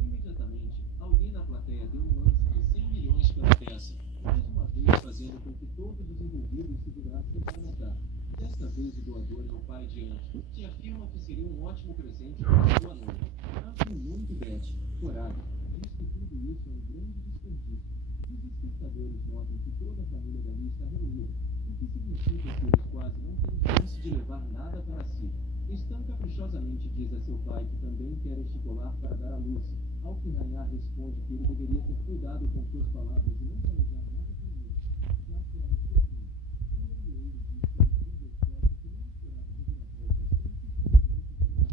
Imediatamente, alguém na plateia deu um lance de 100 milhões pela peça, mais uma vez fazendo com que todos os envolvidos segurassem para notar. Desta vez o doador é o pai de Ant, que afirma que seria um ótimo presente para sua noiva. Ant e muito Beth, coragem, diz que tudo isso é um grande desperdício. Os espectadores notam que toda a família dali está reunida, o que significa que eles quase não têm chance de levar nada para si. Stan caprichosamente diz a seu pai que também quer este colar para dar a Lucy, ao que Rainar responde que ele deveria ter cuidado com suas palavras e não planejar nada com ele, já que era sua filha. O leiloeiro diz que ele tem sorte que não esperava reviravoltas tão surpreendentes no mundo.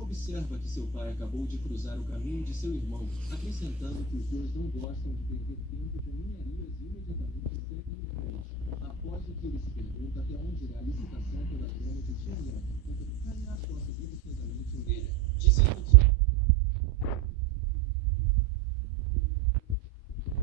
Observa que seu pai acabou de cruzar o caminho de seu irmão, acrescentando que os dois não gostam de perder tempo com ninharias e imediatamente seguem em frente. Após o que ele se pergunta até onde irá a licitação pela grama de Tianyan, Rainar toca deliciosamente a orelha, dizendo que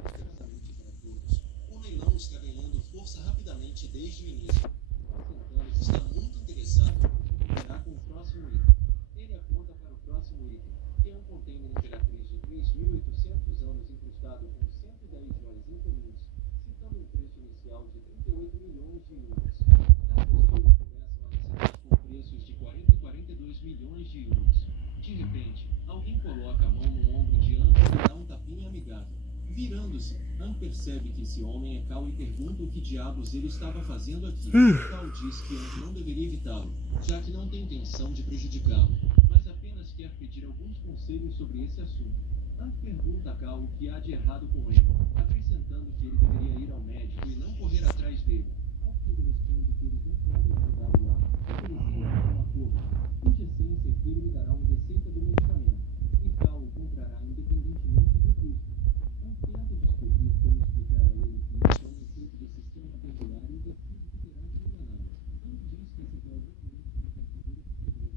gratuitamente para todos. O leilão está ganhando força rapidamente desde o início, acrescentando que está muito interessado em cooperar com o próximo item. Ele aponta para o próximo item, que é um container imperatriz de 3.800 anos incrustado com 110 joias incomuns, citando um preço inicial de 38 milhões de yuans. As pessoas começam a receber com preços de 40 e 42 milhões de yuans. De repente, alguém coloca a mão no ombro de An e dá um tapinha amigável. Virando-se, An percebe que esse homem é Cal e pergunta o que diabos ele estava fazendo aqui. Cal diz que An não deveria evitá-lo, já que não tem intenção de prejudicá-lo, mas apenas quer pedir alguns conselhos sobre esse assunto. An pergunta a Cal o que há de errado com ele, acrescentando que ele deveria ir ao médico e não correr atrás dele. Ao que ele responde que eles não podem ajudá-lo lá, que eles querem uma cobra, cuja essência é que ele lhe dará uma receita do medicamento, e Cal o comprará independentemente do custo. Tenta descobrir como explicar a ele que isso é um efeito do sistema pendular e decide que terá que enganá-lo. An diz que esse tal realmente não quer saber o que segredo.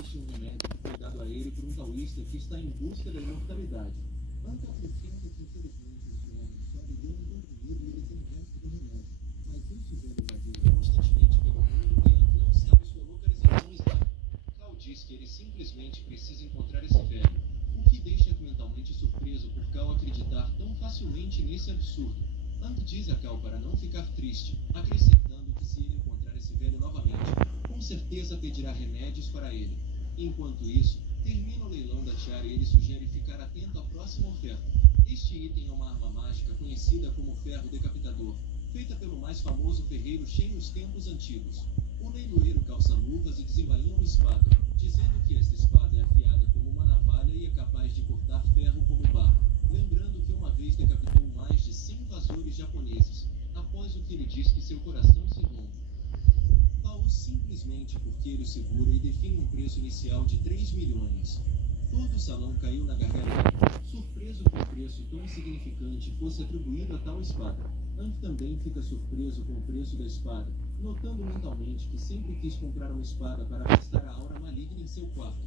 Este é um remédio que foi dado a ele por um taoísta que está em busca da imortalidade. An acrescenta que infelizmente este homem só ligou um comprimido e ele tem o resto do remédio. Mas este velho vagueia constantemente pelo mundo e An não sabe sua localização exata. Cal diz que ele simplesmente precisa encontrar esse velho, o que deixa mentalmente surpreso por Cal acreditar tão facilmente nesse absurdo. Ant diz a Cal para não ficar triste, acrescentando que se ele encontrar esse velho novamente, com certeza pedirá remédios para ele. Enquanto isso, termina o leilão da tiara e ele sugere ficar atento à próxima oferta. Este item é uma arma mágica conhecida como ferro decapitador, feita pelo mais famoso ferreiro Shen nos tempos antigos. O leiloeiro calça luvas e desembainha uma espada, dizendo que esta espada é afiada como uma navalha e é capaz de cortar ferro como barro, lembrando que uma vez decapitou mais de 100 invasores japoneses, após o que ele diz que seu coração se rompe. Paul simplesmente porque ele o segura e define um preço inicial de 3 milhões. Todo o salão caiu na gargalhada, surpreso que o preço tão insignificante fosse atribuído a tal espada. Hank também fica surpreso com o preço da espada, notando mentalmente que sempre quis comprar uma espada para afastar a aura maligna em seu quarto.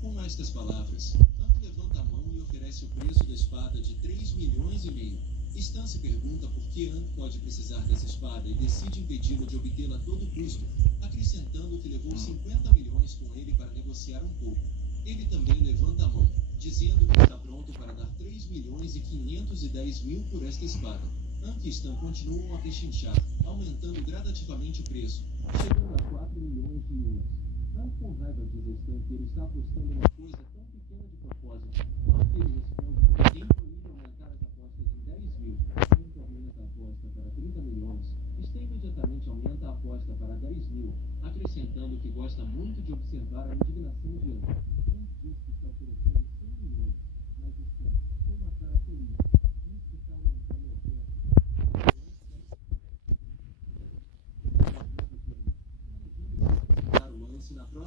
Com estas palavras, Hank levanta a mão e oferece o preço da espada de 3 milhões e meio. Stan se pergunta por que Hank pode precisar dessa espada e decide impedi-lo de obtê-la a todo custo, acrescentando que levou 50 milhões com ele para negociar um pouco. Ele também levanta a mão, dizendo que está pronto para dar 3 milhões e 510 mil por esta espada. Hank e Stan continuam a pechinchar, aumentando gradativamente o preço, chegando a 4 milhões de yuans. Hank com raiva diz a Stan que ele está apostando uma coisa tão pequena de propósito, ao que ele responde que ninguém proíbe aumentar as apostas em 10 mil. Hank aumenta a aposta para 30 milhões. Stan imediatamente aumenta a aposta para 10 mil, acrescentando que gosta muito de observar a indignação de Hank. Hank diz que está oferecendo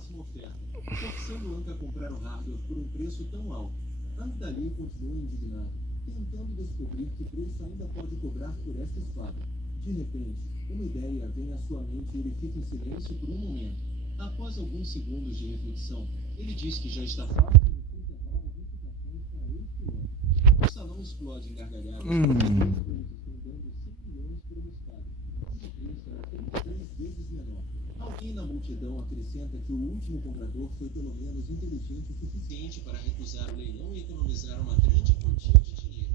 próxima oferta, forçando Anka a comprar o hardware por um preço tão alto. Amdali continua indignado, tentando descobrir que preço ainda pode cobrar por esta espada. De repente, uma ideia vem à sua mente e ele fica em silêncio por um momento. Após alguns segundos de reflexão, ele diz que já está farto de reservar notificações para este ano. O salão explode em gargalhadas. Eles estão dando 100 milhões por uma espada. O preço era 33 vezes menor. Alguém na multidão acrescenta que o último comprador foi pelo menos inteligente o suficiente para recusar o leilão e economizar uma grande quantia de dinheiro.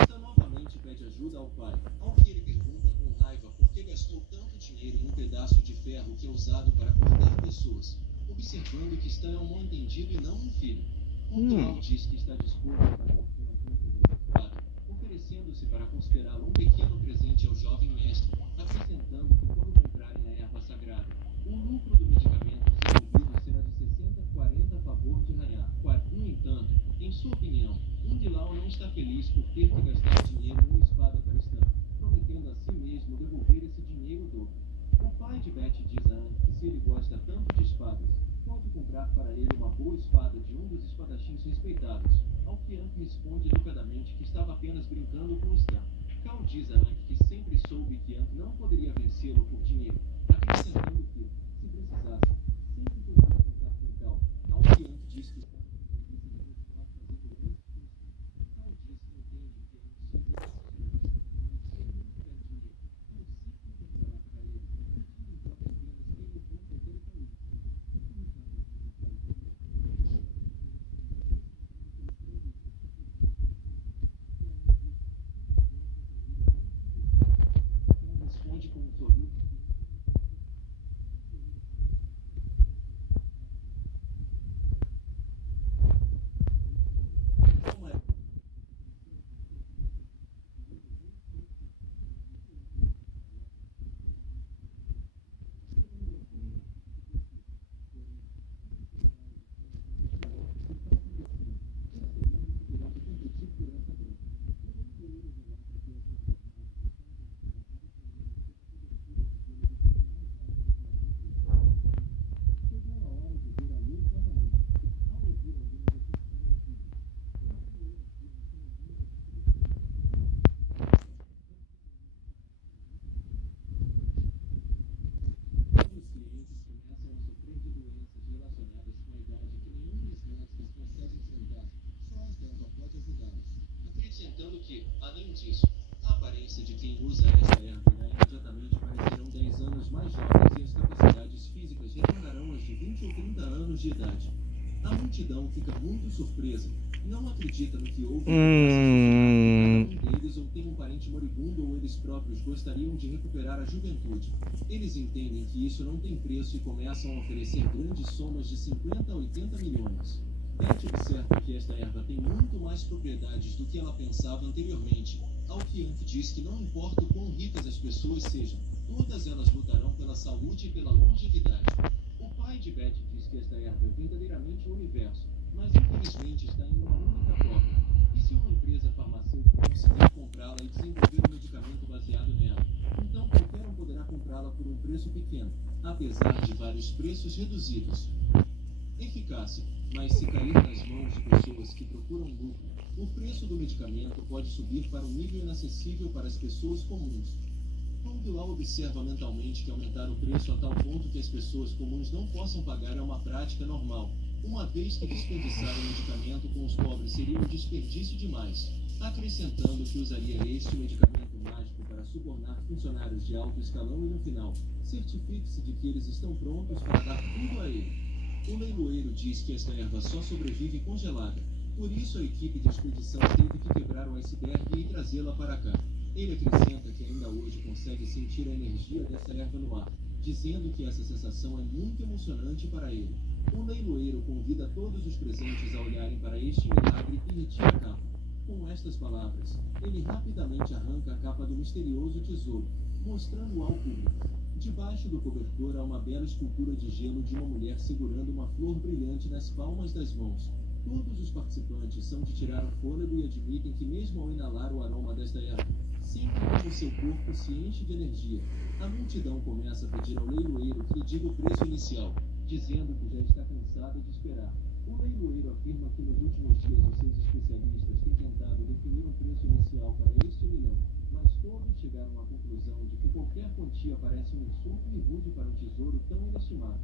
Esta novamente pede ajuda ao pai, ao que ele pergunta com raiva por que gastou tanto dinheiro em um pedaço de ferro que é usado para cortar pessoas, observando que está um mal-entendido e não um filho. O Bilal diz que está disposto a pagar pela compra da espada, oferecendo-se para considerá-lo um pequeno presente ao jovem mestre, acrescentando que quando comprarem a erva sagrada, o lucro do medicamento desenvolvido será de 60-40 a favor de Rayar. No entanto, em sua opinião, Bilal não está feliz por ter que gastar dinheiro em uma espada para Stan, prometendo a si mesmo devolver esse dinheiro dobro. O pai de Beth diz a Anne que se ele gosta tanto de espadas, pode comprar para ele uma boa espada de um dos espadachins respeitados, ao que Anne responde educadamente que estava apenas brincando com Stan. Cal diz a Anne que sempre soube que Anne não poderia vencê-lo por dinheiro, acrescentando que, se precisasse, sempre poderia contar com Cal, ao que Anne diz que está responde com um sorriso. Acrescentando que, além disso, a aparência de quem usa esta erva irá imediatamente parecerão 10 anos mais jovens e as capacidades físicas retornarão às de 20 ou 30 anos de idade. A multidão fica muito surpresa, não acredita no que ouve, cada um deles ou tem um parente moribundo ou eles próprios gostariam de recuperar a juventude. Eles entendem que isso não tem preço e começam a oferecer grandes somas de 50 a 80 milhões. Beth observa que esta erva tem muito mais propriedades do que ela pensava anteriormente, ao que Anne diz que não importa o quão ricas as pessoas sejam, todas elas lutarão pela saúde e pela longevidade. O pai de Beth diz que esta erva é verdadeiramente o universo, mas infelizmente está em uma única prova. E se uma empresa farmacêutica conseguir comprá-la e desenvolver um medicamento baseado nela, então qualquer um poderá comprá-la por um preço pequeno, apesar de vários preços reduzidos. Eficácia, mas se cair nas mãos de pessoas que procuram lucro, o preço do medicamento pode subir para um nível inacessível para as pessoas comuns. Bilal observa mentalmente que aumentar o preço a tal ponto que as pessoas comuns não possam pagar é uma prática normal, uma vez que desperdiçar o medicamento com os pobres seria um desperdício demais, acrescentando que usaria este medicamento mágico para subornar funcionários de alto escalão e no final, certifique-se de que eles estão prontos para dar tudo a ele. O leiloeiro diz que esta erva só sobrevive congelada, por isso a equipe de expedição teve que quebrar um iceberg e trazê-la para cá. Ele acrescenta que ainda hoje consegue sentir a energia dessa erva no ar, dizendo que essa sensação é muito emocionante para ele. O leiloeiro convida todos os presentes a olharem para este milagre e retira a capa. Com estas palavras, ele rapidamente arranca a capa do misterioso tesouro, mostrando-o ao público. Debaixo do cobertor há uma bela escultura de gelo de uma mulher segurando uma flor brilhante nas palmas das mãos. Todos os participantes são de tirar o fôlego e admitem que mesmo ao inalar o aroma desta erva, sentem como seu corpo se enche de energia. A multidão começa a pedir ao leiloeiro que lhe diga o preço inicial. dizendo que já está cansada de esperar. O leiloeiro afirma que nos últimos dias os seus especialistas têm tentado definir um preço inicial para este leilão, mas todos chegaram à conclusão de que qualquer quantia parece um insulto e rude para um tesouro tão inestimado.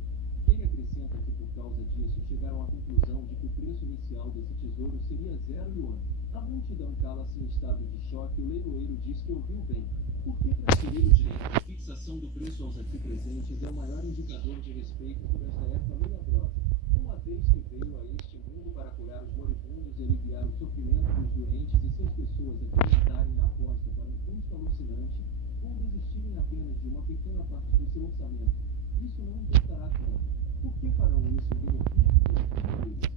Ele acrescenta que por causa disso chegaram à conclusão de que o preço inicial desse tesouro seria 0 yuan. A multidão cala-se em estado de choque e o leiloeiro diz que ouviu bem. Porque transferir o direito de fixação do preço aos aqui presentes é o maior indicador de respeito por esta época milagrosa. Uma vez que veio a este mundo para curar os moribundos e aliviar o sofrimento dos doentes e se as pessoas acreditarem na aposta para um custo alucinante, ou desistirem apenas de uma pequena parte do seu orçamento, isso não importará tanto. Por que farão isso em benefício dos deles?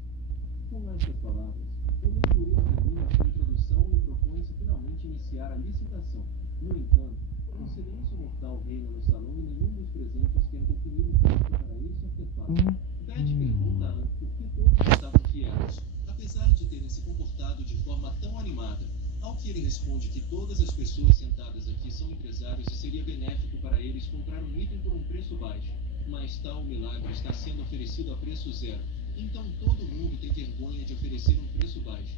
Com estas palavras, o leiloeiro termina sua introdução e propõe-se finalmente iniciar a licitação. No entanto, um silêncio mortal reina no salão e nenhum dos presentes quer definir um preço para este artefato. Beth pergunta a Anne por que todos estavam quietos, apesar de terem se comportado de forma tão animada. Ao que ele responde que todas as pessoas sentadas aqui são empresários e seria benéfico para eles comprar um item por um preço baixo. Mas tal milagre está sendo oferecido a preço zero, então todo mundo tem vergonha de oferecer um preço baixo.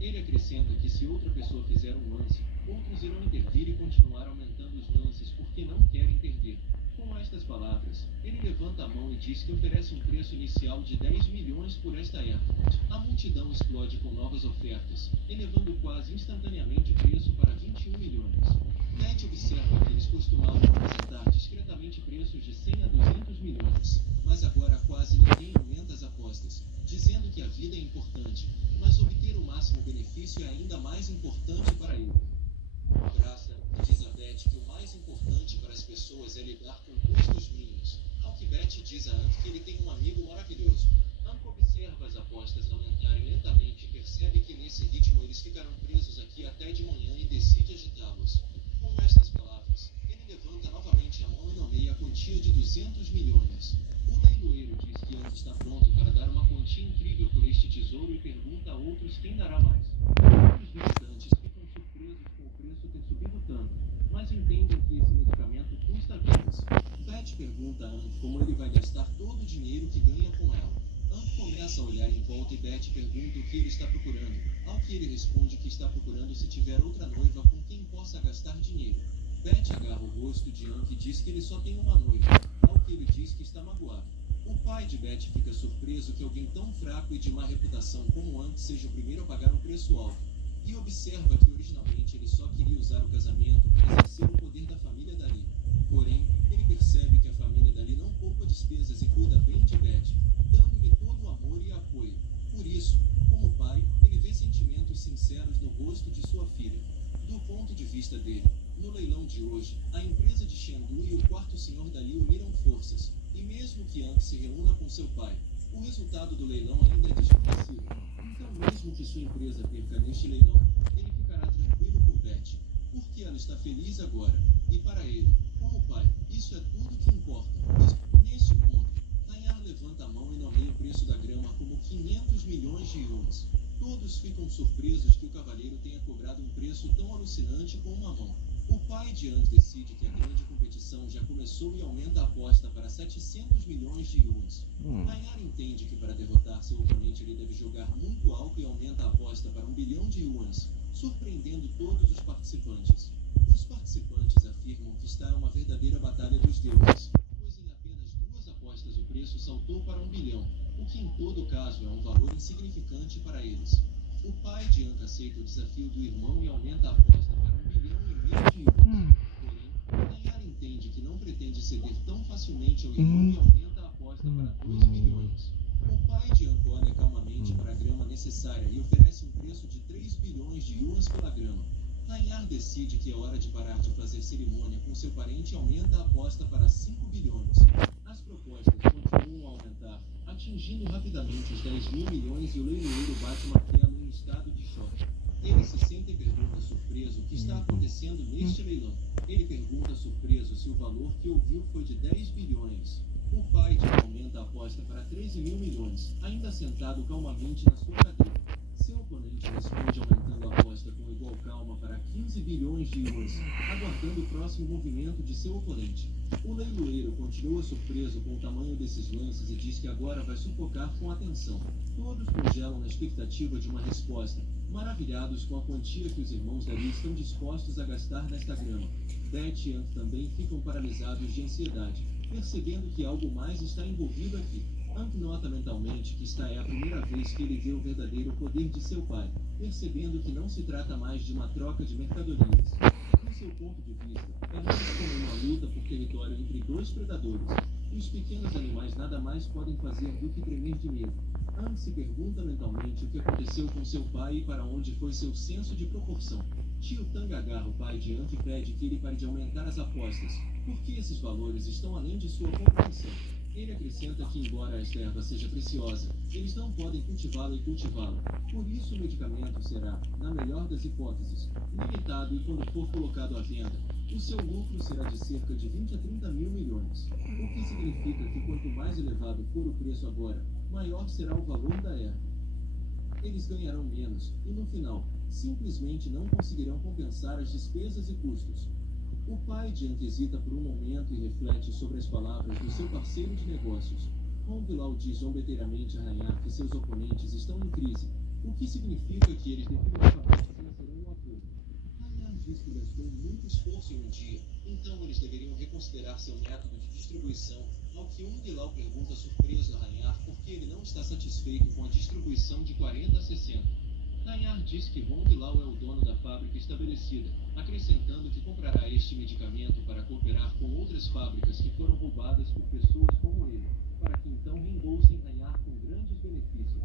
Ele acrescenta que se outra pessoa fizer um lance, outros irão intervir e continuar aumentando os lances porque não querem perder. Com estas palavras, ele levanta a mão e diz que oferece um preço inicial de 10 milhões por esta época. A multidão explode com novas ofertas, elevando quase instantaneamente o preço para 21 milhões. Beth observa que eles costumavam apresentar discretamente preços de 100 a 200 milhões, mas agora quase ninguém aumenta as apostas, dizendo que a vida é importante, mas obter o máximo benefício é ainda mais importante para ele. Graça, diz a Beth que o mais importante para as pessoas é lidar com custos mínimos, ao que Beth diz a Anne que ele tem um amigo maravilhoso. Anne observa as apostas aumentarem lentamente e percebe que nesse ritmo eles ficarão presos aqui até de manhã e decide agitá-los. Com estas palavras, ele levanta novamente a mão e nomeia a quantia de 200 milhões. O leiloeiro diz que Anne está pronto para dar uma quantia incrível por este tesouro e pergunta a outros quem dará mais. Os visitantes ficam surpresos com o preço ter subido tanto, mas entendem que esse medicamento custa vidas. Beth pergunta a Anne como ele vai gastar todo o dinheiro que ganha com ela. Anne começa a olhar em volta e Beth pergunta o que ele está procurando, ao que ele responde que está procurando se tiver outra noiva com quem possa gastar dinheiro. Beth agarra o rosto de Anne e diz que ele só tem uma noiva, ao que ele diz que está magoado. O pai de Beth fica surpreso que alguém tão fraco e de má reputação como Anne seja o primeiro a pagar um preço alto, e observa que originalmente ele só queria usar o casamento para exercer o poder da família dali. Porém, ele percebe que a família dali não poupa despesas e cuida bem de Beth, dando-lhe todo o amor e apoio. Por isso, como pai, ele vê sentimentos sinceros no rosto de sua filha. Do ponto de vista dele, no leilão de hoje, a empresa de Chengdu e o quarto senhor dali uniram forças, e mesmo que Anne se reúna com seu pai, o resultado do leilão ainda é desconhecido. Então, mesmo que sua empresa perca neste leilão, ele ficará tranquilo por Beth, porque ela está feliz agora. E para ele, como pai, isso é tudo que importa. Neste ponto, Nayar levanta a mão e nomeia o preço da grama como 500 milhões de yuans. Todos ficam surpresos que o cavalheiro tenha cobrado um preço tão alucinante com uma mão. O pai de Anne decide que a grande competição já começou e aumenta a aposta para 700 milhões de yuans. Nayar entende que para derrotar seu oponente ele deve jogar muito alto e aumenta a aposta para 1 bilhão de yuans, surpreendendo todos os participantes. Os participantes afirmam que está uma verdadeira batalha dos deuses, pois em apenas 2 apostas o preço saltou para 1 bilhão, o que em todo caso é um valor insignificante para eles. O pai de Anne aceita o desafio do irmão e aumenta a aposta para 1,5 bilhão de yuans. Porém, Nayar entende que não pretende ceder tão facilmente ao irmão e aumenta a aposta para 2 bilhões. O pai de Anne olha calmamente para a grama necessária e oferece um preço de 3 bilhões de yuans pela grama. Nayar decide que é hora de parar de fazer cerimônia com seu parente e aumenta a aposta para 5 bilhões. As propostas continuam a aumentar, atingindo rapidamente os 10 mil milhões e o leiloeiro bate o martelo em estado de choque. Ele se senta e pergunta surpreso o que está acontecendo neste leilão. Ele pergunta surpreso se o valor que ouviu foi de 10 bilhões. O pai de Anne aumenta a aposta para 13 mil milhões, ainda sentado calmamente na sua cadeira. Seu oponente responde aumentando a aposta com igual calma para 15 bilhões de yuans, aguardando o próximo movimento de seu oponente. O leiloeiro continua surpreso com o tamanho desses lances e diz que agora vai sufocar com atenção. Todos congelam na expectativa de uma resposta, maravilhados com a quantia que os irmãos dali estão dispostos a gastar nesta grama. Beth e Ank também ficam paralisados de ansiedade, percebendo que algo mais está envolvido aqui. Ank nota mentalmente que esta é a primeira vez que ele vê o verdadeiro poder de seu pai, percebendo que não se trata mais de uma troca de mercadorias. Do seu ponto de vista, é mais como uma luta por território entre dois predadores, e os pequenos animais nada mais podem fazer do que tremer de medo. Ank se pergunta mentalmente o que aconteceu com seu pai e para onde foi seu senso de proporção. Tio Tang agarra o pai de Ank e pede que ele pare de aumentar as apostas, porque esses valores estão além de sua compreensão. Ele acrescenta que, embora esta erva seja preciosa, eles não podem cultivá-la e cultivá-la. Por isso, o medicamento será, na melhor das hipóteses, limitado e, quando for colocado à venda, o seu lucro será de cerca de 20 a 30 mil milhões. O que significa que, quanto mais elevado for o preço agora, maior será o valor da erva. Eles ganharão menos e, no final, simplesmente não conseguirão compensar as despesas e custos. O pai de Ank hesita por um momento e reflete sobre as palavras do seu parceiro de negócios. Hong Lao diz zombeteiramente a Reinhar que seus oponentes estão em crise, o que significa que eles definitivamente vencerão o acordo. Reinhar diz que gastou muito esforço em um dia, então eles deveriam reconsiderar seu método de distribuição, ao que Hong Lao pergunta surpreso a Reinhar por que ele não está satisfeito com a distribuição de 40 a 60. Reinhar diz que Hong Lao é o dono da fábrica estabelecida, acrescentando que comprará este medicamento para cooperar com outras fábricas que foram roubadas por pessoas como ele, para que então reembolsem Reinhar com grandes benefícios.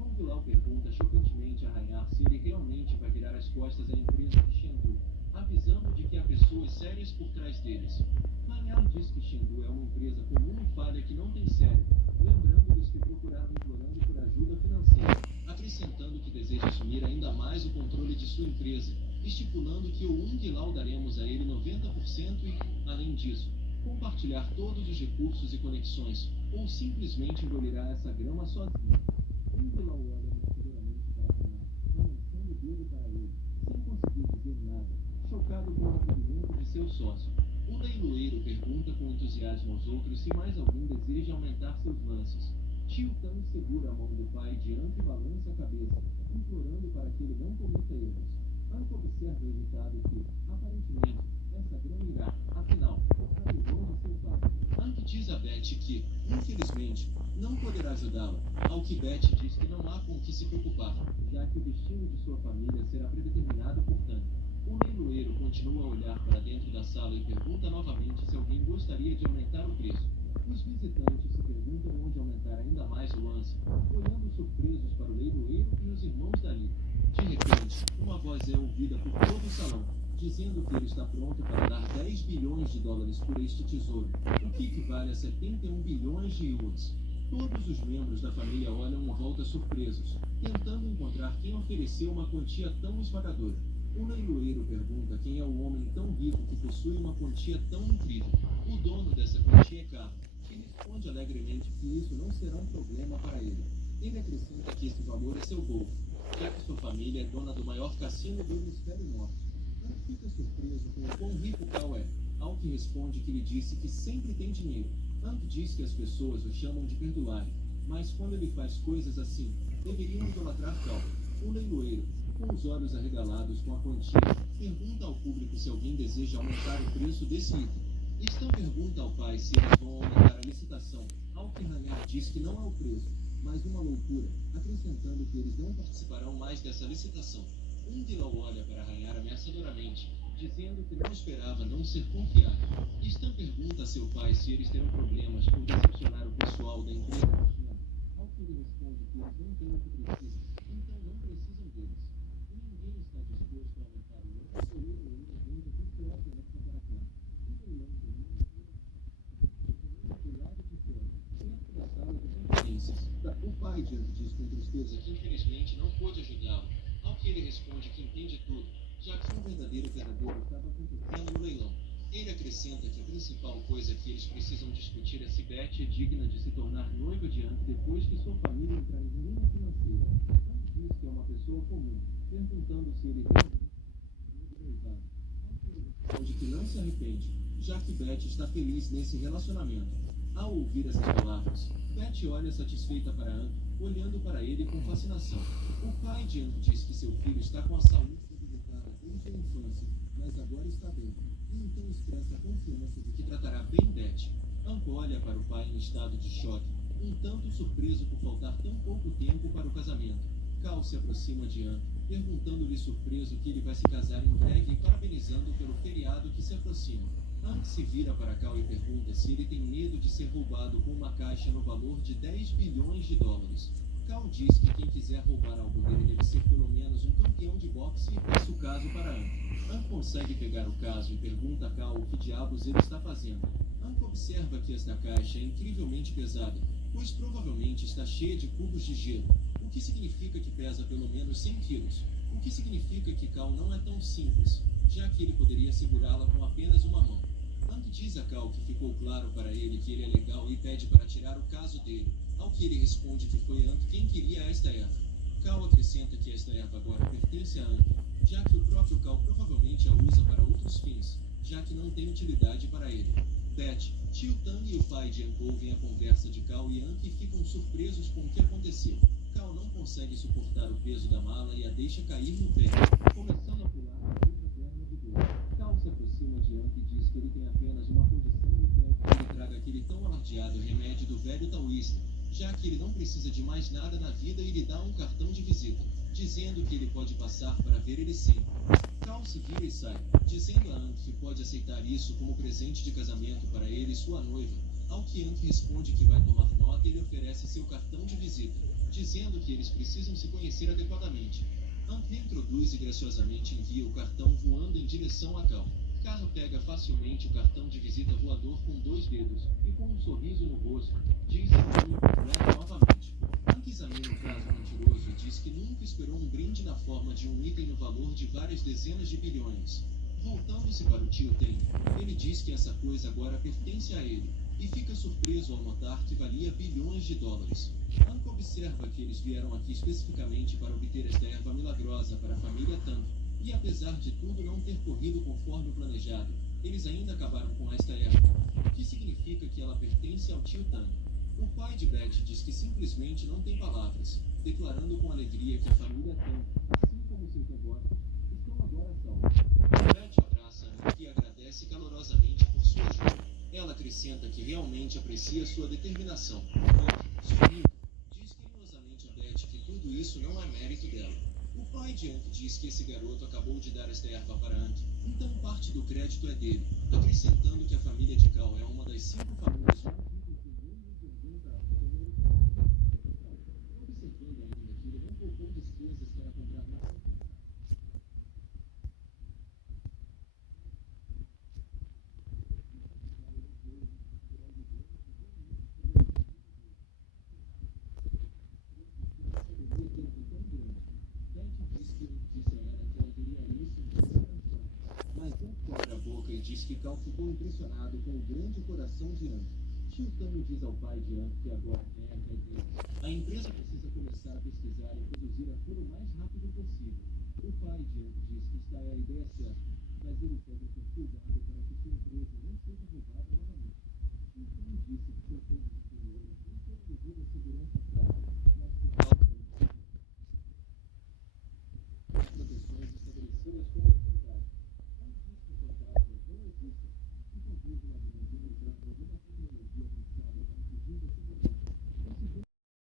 Hong Lao pergunta chocantemente a Reinhar se ele realmente vai virar as costas à empresa de Chengdu, avisando de que há pessoas sérias por trás deles. Reinhar diz que Chengdu é uma empresa comum e falha que não tem cérebro, lembrando-lhes que procuraram implorando por ajuda financeira, acrescentando que deseja assumir ainda mais o controle de sua empresa, estipulando que o Hong Lao daremos a ele 90% e, além disso, compartilhar todos os recursos e conexões, ou simplesmente engolirá essa grama sozinho. Hong Lao olha ameaçadoramente para Reinhar, balançando o dedo para ele, sem conseguir dizer nada, chocado com o atrevimento de seu sócio. O leiloeiro pergunta com entusiasmo aos outros se mais alguém deseja aumentar seus lances. Tio Tang segura a mão do pai de Ank e balança a cabeça, implorando para que ele não cometa erros. Ank observa irritado que, aparentemente, essa grama irá, afinal, para o irmão de seu pai. Ank diz a Beth que, infelizmente, não poderá ajudá-la, ao que Beth diz que não há com o que se preocupar, já que o destino de sua família será predeterminado por Tang. O leiloeiro continua a olhar para dentro da sala e pergunta novamente se alguém gostaria de aumentar o preço. Os visitantes se perguntam onde aumentar ainda mais o lance, olhando surpresos para o leiloeiro e os irmãos dali. De repente, uma voz é ouvida por todo o salão, dizendo que ele está pronto para dar 10 bilhões de dólares por este tesouro, o que equivale a 71 bilhões de yuans. Todos os membros da família olham em volta surpresos, tentando encontrar quem ofereceu uma quantia tão esmagadora. O leiloeiro pergunta quem é o homem tão rico que possui uma quantia tão incrível. O dono dessa quantia é Carlos, que responde alegremente que isso não será um problema para ele. Ele acrescenta que esse valor é seu bolso, já que sua família é dona do maior cassino do hemisfério norte. Ele fica surpreso com o quão rico Cal é, ao que responde que lhe disse que sempre tem dinheiro. Ank diz que as pessoas o chamam de perdulário, mas quando ele faz coisas assim, deveriam idolatrar Cal. O leiloeiro, com os olhos arregalados com a quantia, pergunta ao público se alguém deseja aumentar o preço desse item. Stan pergunta ao pai se eles vão aumentar a licitação, ao que Reinhar diz que não é o preço, mas uma loucura, acrescentando que eles não participarão mais dessa licitação. Hong Lao olha para Reinhar ameaçadoramente, dizendo que não esperava não ser confiado. Stan pergunta a seu pai se eles terão problemas por decepcionar o pessoal da empresa da China, ao que ele responde que eles não têm o que precisam, então não precisam deles. Ninguém está disposto a aumentar o lance ou ele pergunta por que obviamente para cá. O leilão termina do lado de fora, perto da sala de conferências. O pai de Ank diz com tristeza que infelizmente não pôde ajudá-lo, ao que ele responde que entende tudo, já que um verdadeiro estava acontecendo no leilão. Ele acrescenta que a principal coisa que eles precisam discutir é se Beth é digna de se tornar noiva de Ank depois que sua família entrar em ruína financeira. Ank diz que é uma pessoa comum, perguntando se ele realmente que não se arrepende, já que Beth está feliz nesse relacionamento. Ao ouvir essas palavras, Beth olha satisfeita para Ank, olhando para ele com fascinação. O pai de Ank diz que seu filho está com a saúde debilitada desde a infância, mas agora está bem, e então expressa a confiança de que tratará bem Beth. Ank olha para o pai em estado de choque, um tanto surpreso por faltar tão pouco tempo para o casamento. Cal se aproxima de Ank, perguntando-lhe surpreso que ele vai se casar em breve e parabenizando pelo feriado que se aproxima. Ank se vira para Cal e pergunta se ele tem medo de ser roubado com uma caixa no valor de 10 bilhões de dólares. Cal diz que quem quiser roubar algo dele deve ser pelo menos um campeão de boxe e passa o caso para Ank. Ank consegue pegar o caso e pergunta a Cal o que diabos ele está fazendo. Ank observa que esta caixa é incrivelmente pesada, pois provavelmente está cheia de cubos de gelo, o que significa que pesa pelo menos 100 quilos, o que significa que Cal não é tão simples, já que ele poderia segurá-la com apenas uma mão. Ank diz a Cal que ficou claro para ele que ele é legal e pede para tirar o caso dele, ao que ele responde que foi Ank quem queria esta erva. Cal acrescenta que esta erva agora pertence a Ank, já que o próprio Cal provavelmente a usa para outros fins, já que não tem utilidade para ele. Beth, Tio Tang e o pai de Ank ouvem a conversa de Cal e Ank e ficam surpresos com o que aconteceu. Cal não consegue suportar o peso da mala e a deixa cair no pé, começando a pular na outra perna de dor. Cal se aproxima de Ank e diz que ele tem apenas uma condição e pede que ele traga aquele tão alardeado remédio do velho taoísta, já que ele não precisa de mais nada na vida e lhe dá um cartão de visita, dizendo que ele pode passar para ver ele sempre. Cal se vira e sai, dizendo a Ank que pode aceitar isso como presente de casamento para ele e sua noiva, ao que Ank responde que vai tomar nota e lhe oferece seu cartão de visita, dizendo que eles precisam se conhecer adequadamente. Ank reintroduz e graciosamente envia o cartão voando em direção a Cal. Cal pega facilmente o cartão de visita voador com 2 dedos e com um sorriso no rosto, diz que o completa novamente. Ank examina o caso mentiroso e diz que nunca esperou um brinde na forma de um item no valor de várias dezenas de bilhões. Voltando-se para o tio Ten, ele diz que essa coisa agora pertence a ele, e fica surpreso ao notar que valia bilhões de dólares. Ank observa que eles vieram aqui especificamente para obter esta erva milagrosa para a família Tang, e apesar de tudo não ter corrido conforme o planejado, eles ainda acabaram com esta erva, o que significa que ela pertence ao tio Tang. O pai de Beth diz que simplesmente não tem palavras, declarando com alegria que a família Tang, assim como seus negócios, estão agora salvos. Beth abraça Ank e agradece calorosamente por sua ajuda. Ela acrescenta que realmente aprecia sua determinação. Ank, sorrindo, diz carinhosamente a Beth que tudo isso não é mérito dela. O pai de Ank diz que esse garoto acabou de dar esta erva para Ank, então parte do crédito é dele, acrescentando que a família de Cal é uma das 5 famílias mais ricas do mundo e pergunta a Ank como ele conseguiu, observando ainda que ele não poupou despesas para comprar mais. Diz que Cal ficou impressionado com o grande coração de Ank. Tio Tang diz ao pai de Ank que agora a erva é dele. A empresa precisa começar a pesquisar e produzir a cura o mais rápido possível. O pai de Ank diz que está a ideia certa, mas ele pede por cuidado.